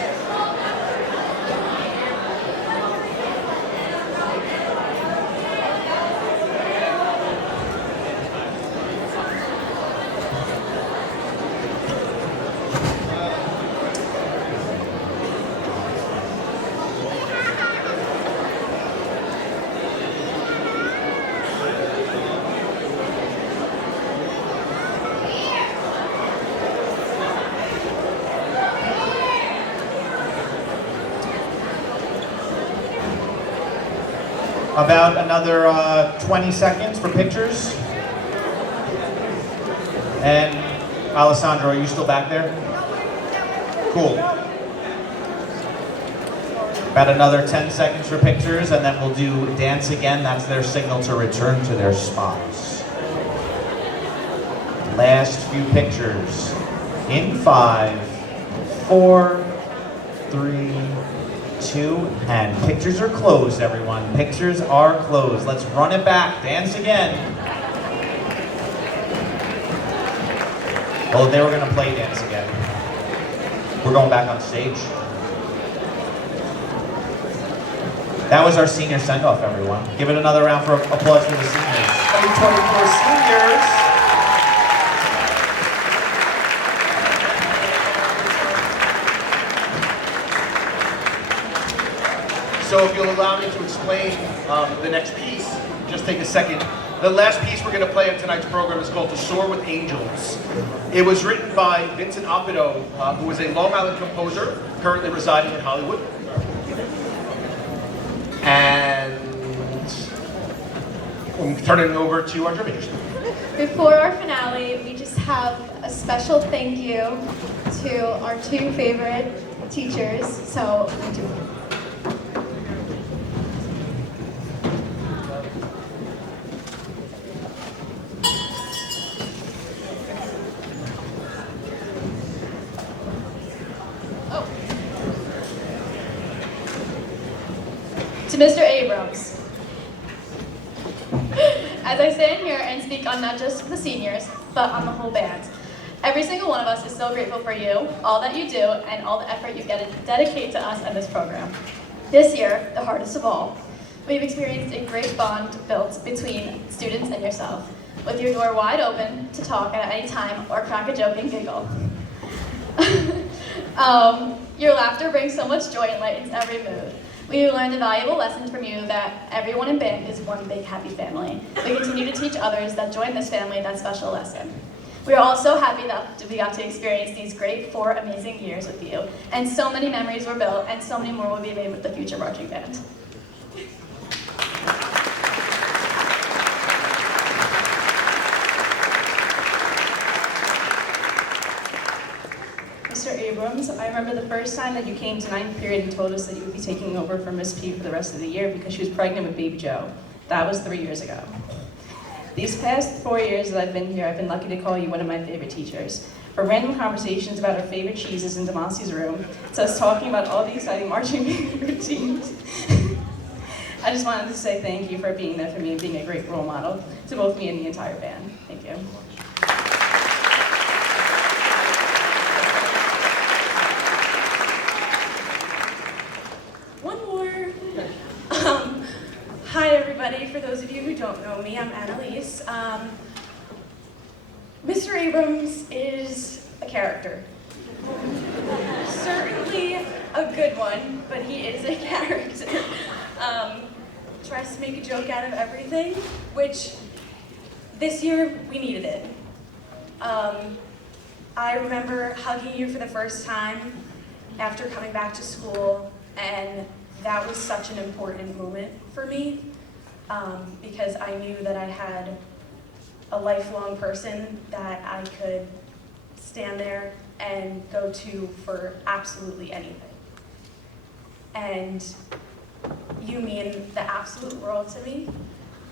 About another 20 seconds for pictures. And Alessandro, are you still back there? Cool. About another 10 seconds for pictures, and then we'll do dance again. That's their signal to return to their spots. Last few pictures. In 5, 4, 3, 2, and pictures are closed, everyone. Pictures are closed. Let's run it back. Dance again. Well, they were going to play dance again. We're going back on stage. That was our senior send-off, everyone. Give it another round for applause for the seniors. 2024 seniors. So if you'll allow me to explain the next piece, just take a second. The last piece we're going to play in tonight's program is called To Soar with Angels. It was written by Vincent Oppido, who is a Long Island composer, currently residing in Hollywood. And I'm turning it over to our drum majors. Before our finale, we just have a special thank you to our two favorite teachers. So, to Mr. Abrams. As I stand here and speak on not just the seniors, but on the whole band, every single one of us is so grateful for you, all that you do, and all the effort you dedicate to us and this program. This year, the hardest of all, we've experienced a great bond built between students and yourself, with your door wide open to talk at any time or crack a joke and giggle. Your laughter brings so much joy and lightens every mood. We learned a valuable lesson from you that everyone in band is one big happy family. We continue to teach others that join this family that special lesson. We are also happy that we got to experience these great 4 amazing years with you, and so many memories were built, and so many more will be made with the future marching band. Abrams. I remember the first time that you came to ninth period and told us that you would be taking over for Miss P for the rest of the year because she was pregnant with baby Joe. That was 3 years ago. These past 4 years that I've been here, I've been lucky to call you one of my favorite teachers. For random conversations about our favorite cheeses in Demasi's room, to us talking about all the exciting marching routines. I just wanted to say thank you for being there for me and being a great role model to both me and the entire band. Thank you. One more. Hi everybody, for those of you who don't know me, I'm Annalise. Mr. Abrams is a character. Certainly a good one, but he is a character. Tries to make a joke out of everything, which this year we needed it. I remember hugging you for the first time after coming back to school, and that was such an important moment for me because I knew that I had a lifelong person that I could stand there and go to for absolutely anything. And you mean the absolute world to me,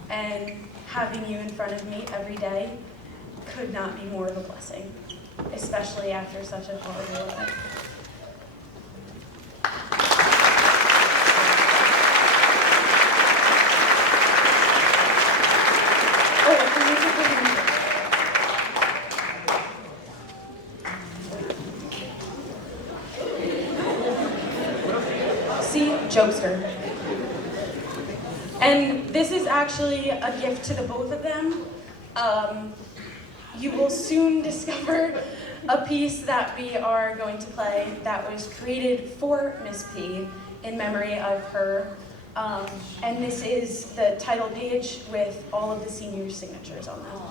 and having you in front of me every day could not be more of a blessing, especially after such a horrible event. See, jokester. And this is actually a gift to the both of them. You will soon discover a piece that we are going to play that was created for Miss P in memory of her. And this is the title page with all of the seniors' signatures on that.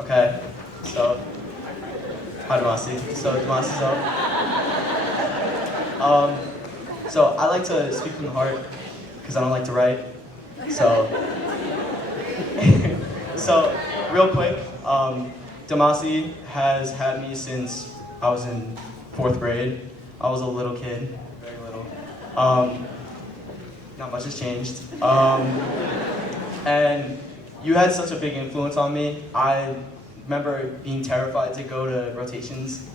Okay, so, hi Demasi. So Demasi's up. So I like to speak from the heart because I don't like to write. So, so real quick, Demasi has had me since I was in 4th grade. I was a little kid, very little. Not much has changed. And you had such a big influence on me. I remember being terrified to go to rotations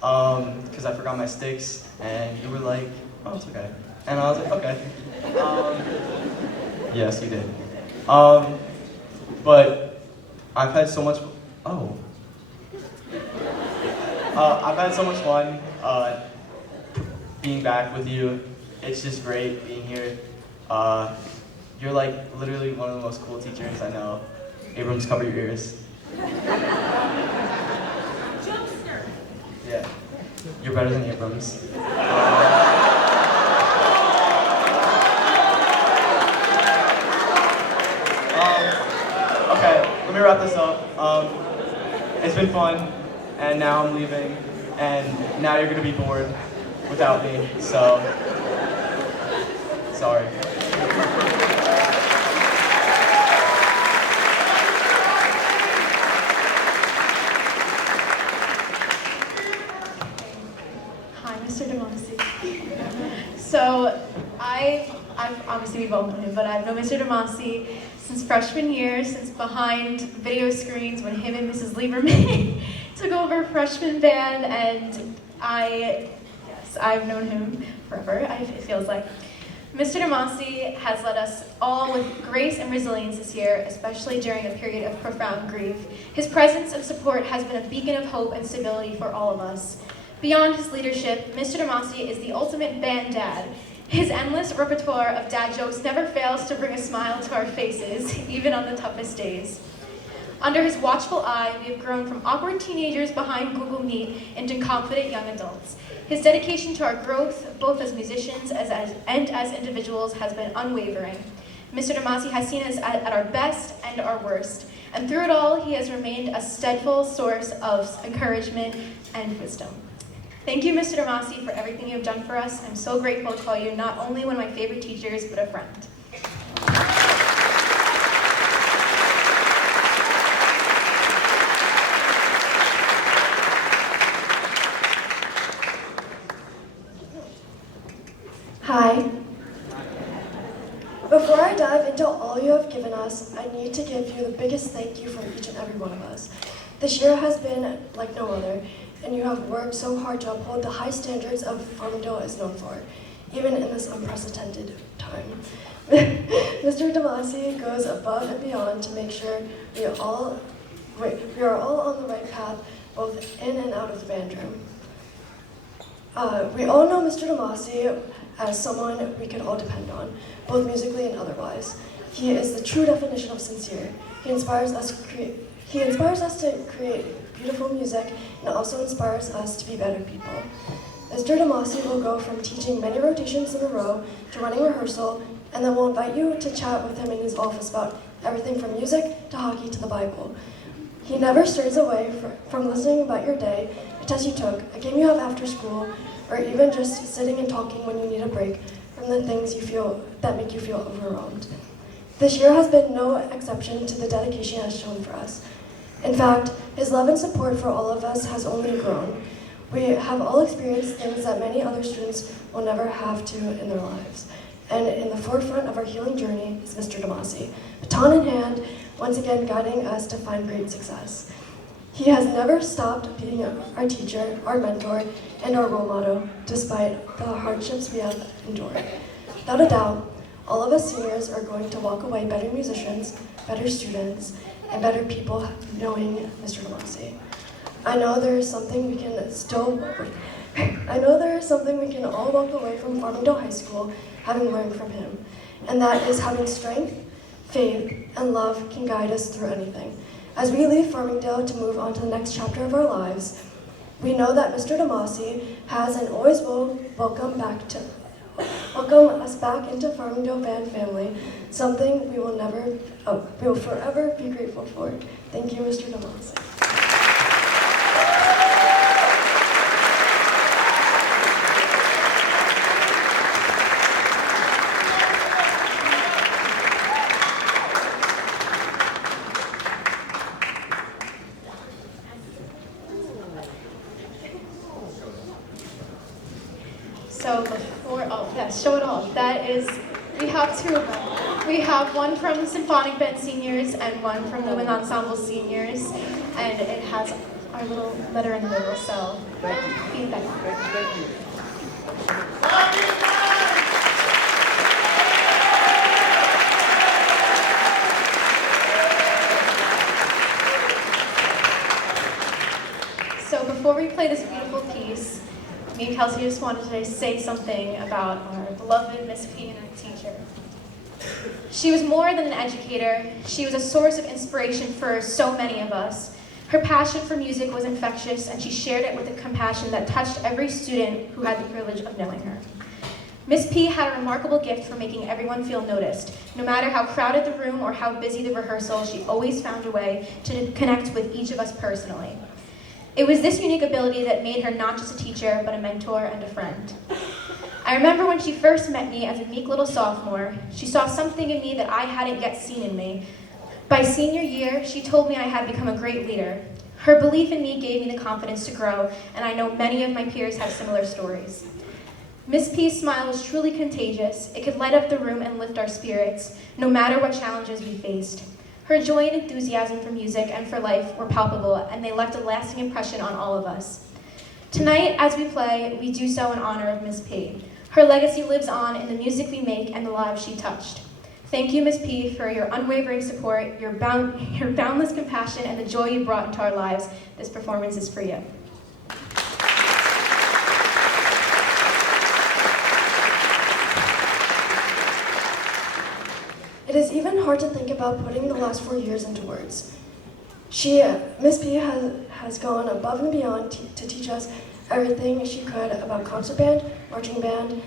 because I forgot my sticks, and you were like, oh, it's okay. And I was like, okay. Yes, you did. But I've had so much, I've had so much fun being back with you. It's just great being here. You're like literally one of the most cool teachers I know. Abrams, cover your ears. Jokester. Yeah, you're better than Abrams. Okay, let me wrap this up. It's been fun, and now I'm leaving, and now you're gonna be bored without me, so sorry. Hi, Mr. Demasi. So, I've obviously we've all known him, but I've known Mr. Demasi since freshman year, since behind video screens when him and Mrs. Lieberman took over freshman band, and I've known him forever, it feels like. Mr. Demasi has led us all with grace and resilience this year, especially during a period of profound grief. His presence and support has been a beacon of hope and stability for all of us. Beyond his leadership, Mr. Demasi is the ultimate band dad. His endless repertoire of dad jokes never fails to bring a smile to our faces, even on the toughest days. Under his watchful eye, we have grown from awkward teenagers behind Google Meet into confident young adults. His dedication to our growth, both as musicians and as individuals, has been unwavering. Mr. Demasi has seen us at our best and our worst. And through it all, he has remained a steadfast source of encouragement and wisdom. Thank you, Mr. Damasi, for everything you have done for us. I'm so grateful to call you not only one of my favorite teachers, but a friend. Hi. Before I dive into all you have given us, I need to give you the biggest thank you from each and every one of us. This year has been like no other, and you have worked so hard to uphold the high standards of Farmingdale is known for, even in this unprecedented time. Mr. Damasi goes above and beyond to make sure we are all on the right path, both in and out of the band room. We all know Mr. Damasi as someone we can all depend on, both musically and otherwise. He is the true definition of sincere. He inspires us to create beautiful music and also inspires us to be better people. Mr. Damasi will go from teaching many rotations in a row to running rehearsal, and then we'll invite you to chat with him in his office about everything from music to hockey to the Bible. He never strays away from listening about your day, a test you took, a game you have after school, or even just sitting and talking when you need a break from the things that make you feel overwhelmed. This year has been no exception to the dedication he has shown for us. In fact, his love and support for all of us has only grown. We have all experienced things that many other students will never have to in their lives. And in the forefront of our healing journey is Mr. Damasi, baton in hand, once again guiding us to find great success. He has never stopped being our teacher, our mentor, and our role model, despite the hardships we have endured. Without a doubt, all of us seniors are going to walk away better musicians, better students, and better people knowing Mr. Damasi. I know there is something we can all walk away from Farmingdale High School having learned from him, and that is having strength, faith, and love can guide us through anything. As we leave Farmingdale to move on to the next chapter of our lives, we know that Mr. Damasi has and always will welcome us back into Farmingdale Band family, something we will forever be grateful for. Thank you, Mr. Damasi. So before, oh yes, show it all. That is, we have two of them. We have one from the Symphonic Band seniors and one from the Wind Ensemble seniors, and it has our little letter in the middle, so feedback. Thank you. So before we play this beautiful piece, me and Kelsey just wanted to say something about our beloved Miss P and our teacher. She was more than an educator. She was a source of inspiration for so many of us. Her passion for music was infectious, and she shared it with a compassion that touched every student who had the privilege of knowing her. Miss P had a remarkable gift for making everyone feel noticed. No matter how crowded the room or how busy the rehearsal, she always found a way to connect with each of us personally. It was this unique ability that made her not just a teacher, but a mentor and a friend. I remember when she first met me as a meek little sophomore, she saw something in me that I hadn't yet seen in me. By senior year, she told me I had become a great leader. Her belief in me gave me the confidence to grow, and I know many of my peers have similar stories. Miss P's smile was truly contagious. It could light up the room and lift our spirits, no matter what challenges we faced. Her joy and enthusiasm for music and for life were palpable, and they left a lasting impression on all of us. Tonight, as we play, we do so in honor of Miss P. Her legacy lives on in the music we make and the lives she touched. Thank you, Miss P, for your unwavering support, your boundless compassion, and the joy you brought into our lives. This performance is for you. It is even hard to think about putting the last 4 years into words. Miss P has gone above and beyond to teach us everything she could about concert band, marching band,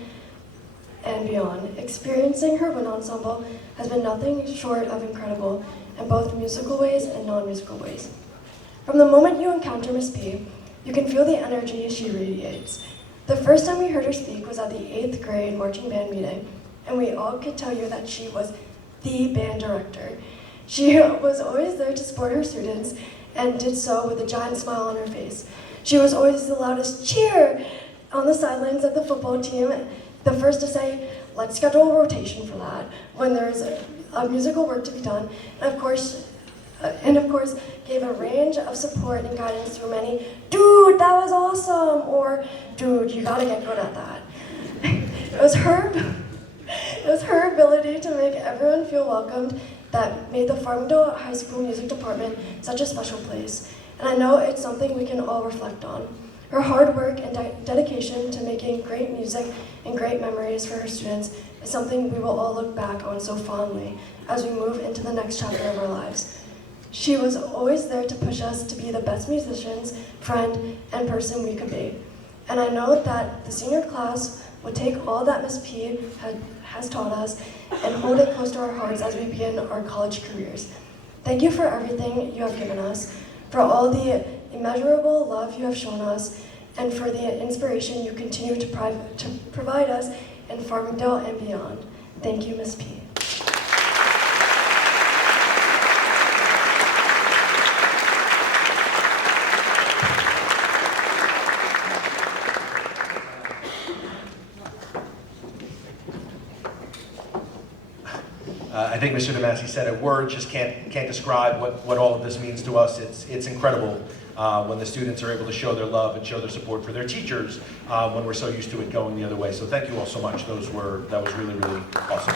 and beyond. Experiencing her wind ensemble has been nothing short of incredible, in both musical ways and non-musical ways. From the moment you encounter Miss P, you can feel the energy she radiates. The first time we heard her speak was at the 8th grade marching band meeting, and we all could tell you that she was the band director. She was always there to support her students and did so with a giant smile on her face. She was always the loudest cheer on the sidelines of the football team, the first to say, let's schedule a rotation for that when there's a musical work to be done, and of course, gave a range of support and guidance through many, dude, that was awesome, or dude, you gotta get good at that. It was her ability to make everyone feel welcomed that made the Farmingdale High School Music Department such a special place. And I know it's something we can all reflect on. Her hard work and dedication to making great music and great memories for her students is something we will all look back on so fondly as we move into the next chapter of our lives. She was always there to push us to be the best musicians, friend, and person we could be. And I know that the senior class would take all that Miss P has taught us and hold it close to our hearts as we begin our college careers. Thank you for everything you have given us, for all the immeasurable love you have shown us, and for the inspiration you continue to provide us in Farmingdale and beyond. Thank you, Miss P. I think Mr. DeMasi said it. Words just can't describe what all of this means to us. It's incredible when the students are able to show their love and show their support for their teachers when we're so used to it going the other way. So thank you all so much. That was really, really awesome.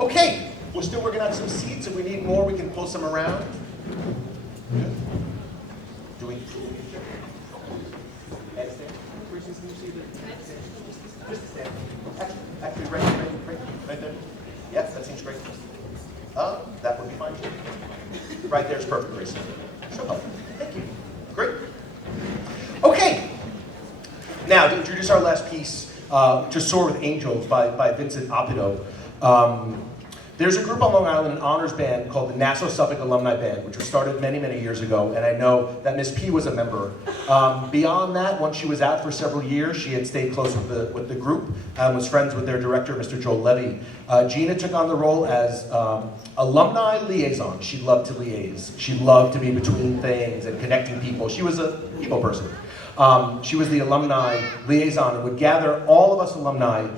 Okay. We're still working on some seats. If we need more, we can pull some around. Good. Do we? Head stand? Just stand. Actually, right there. Yes, that seems great. That would be fine too. Right there's perfect, Grace. Show help. Thank you. Great. Okay. Now, to introduce our last piece, To Soar with Angels by Vincent Appido. There's a group on Long Island, an honors band called the Nassau-Suffolk Alumni Band, which was started many, many years ago, and I know that Miss P was a member. Beyond that, once she was out for several years, she had stayed close with the group and was friends with their director, Mr. Joel Levy. Gina took on the role as alumni liaison. She loved to liaise. She loved to be between things and connecting people. She was a people person. She was the alumni liaison and would gather all of us alumni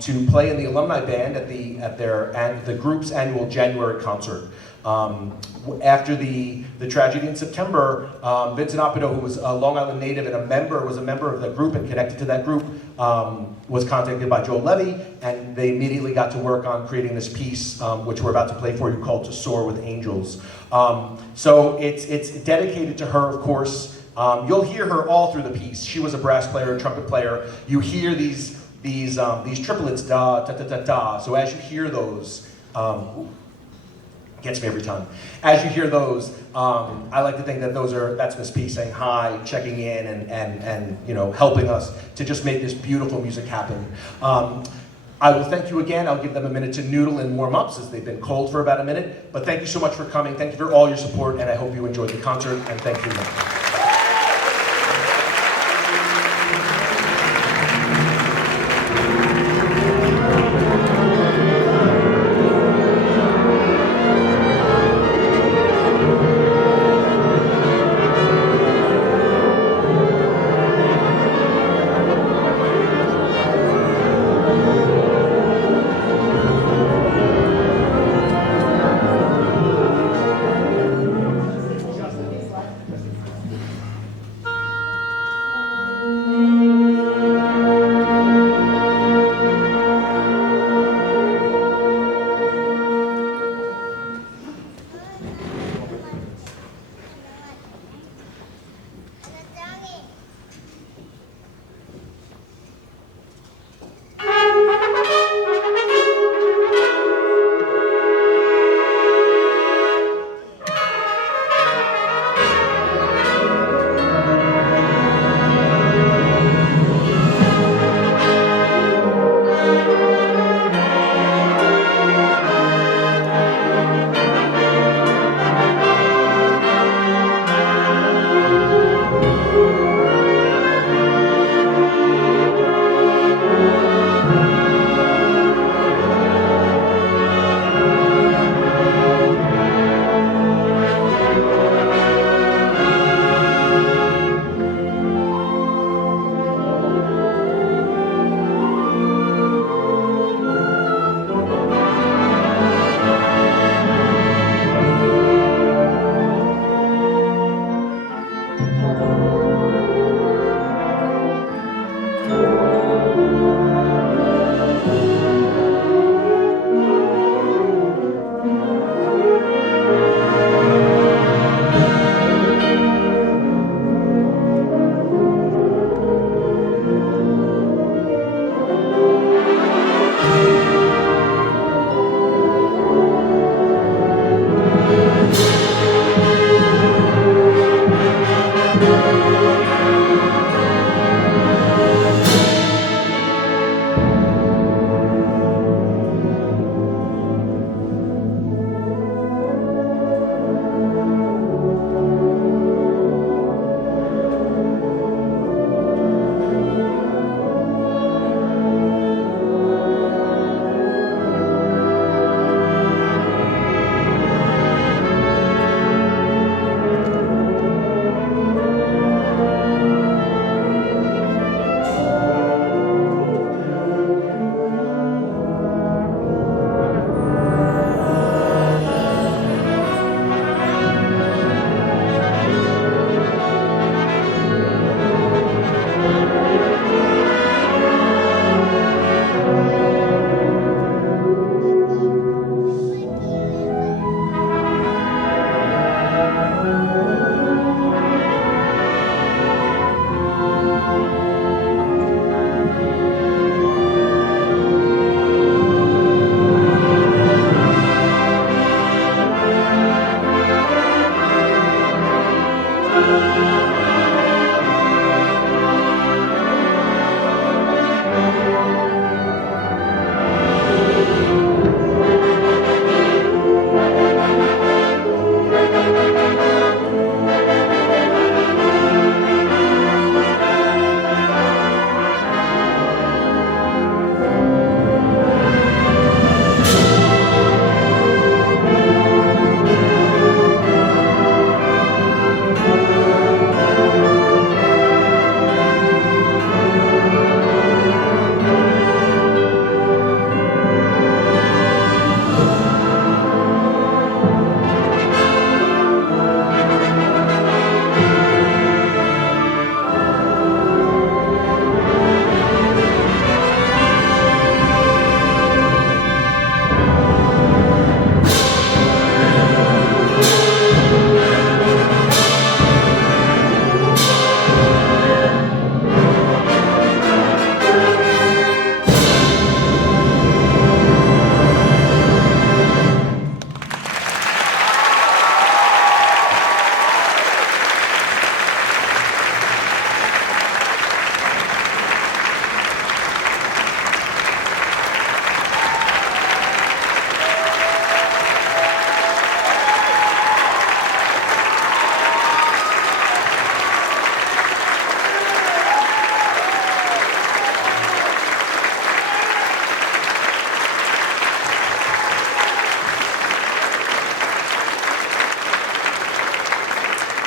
to play in the alumni band at the group's annual January concert. After the tragedy in September, Vincent Appido, who was a Long Island native and was a member of the group and connected to that group, was contacted by Joel Levy, and they immediately got to work on creating this piece, which we're about to play for you, called To Soar with Angels. So it's dedicated to her, of course. You'll hear her all through the piece. She was a brass player, a trumpet player. You hear these triplets, da, da, da, da, da. So as you hear those, gets me every time. As you hear those, I like to think that that's Miss P saying hi, checking in, and helping us to just make this beautiful music happen. I will thank you again. I'll give them a minute to noodle and warm up since they've been cold for about a minute. But thank you so much for coming. Thank you for all your support, and I hope you enjoyed the concert, and thank you again.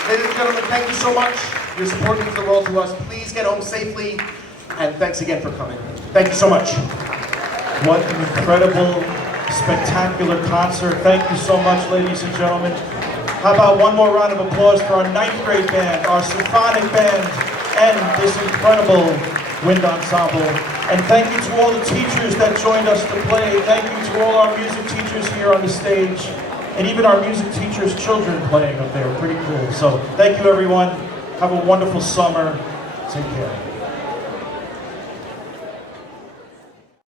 Ladies and gentlemen, thank you so much. Your support means the world to us. Please get home safely, and thanks again for coming. Thank you so much. What an incredible, spectacular concert. Thank you so much, ladies and gentlemen. How about one more round of applause for our 9th grade band, our symphonic band, and this incredible wind ensemble. And thank you to all the teachers that joined us to play. Thank you to all our music teachers here on the stage, and even our music teachers' children playing up there. Pretty cool. So thank you, everyone. Have a wonderful summer. Take care.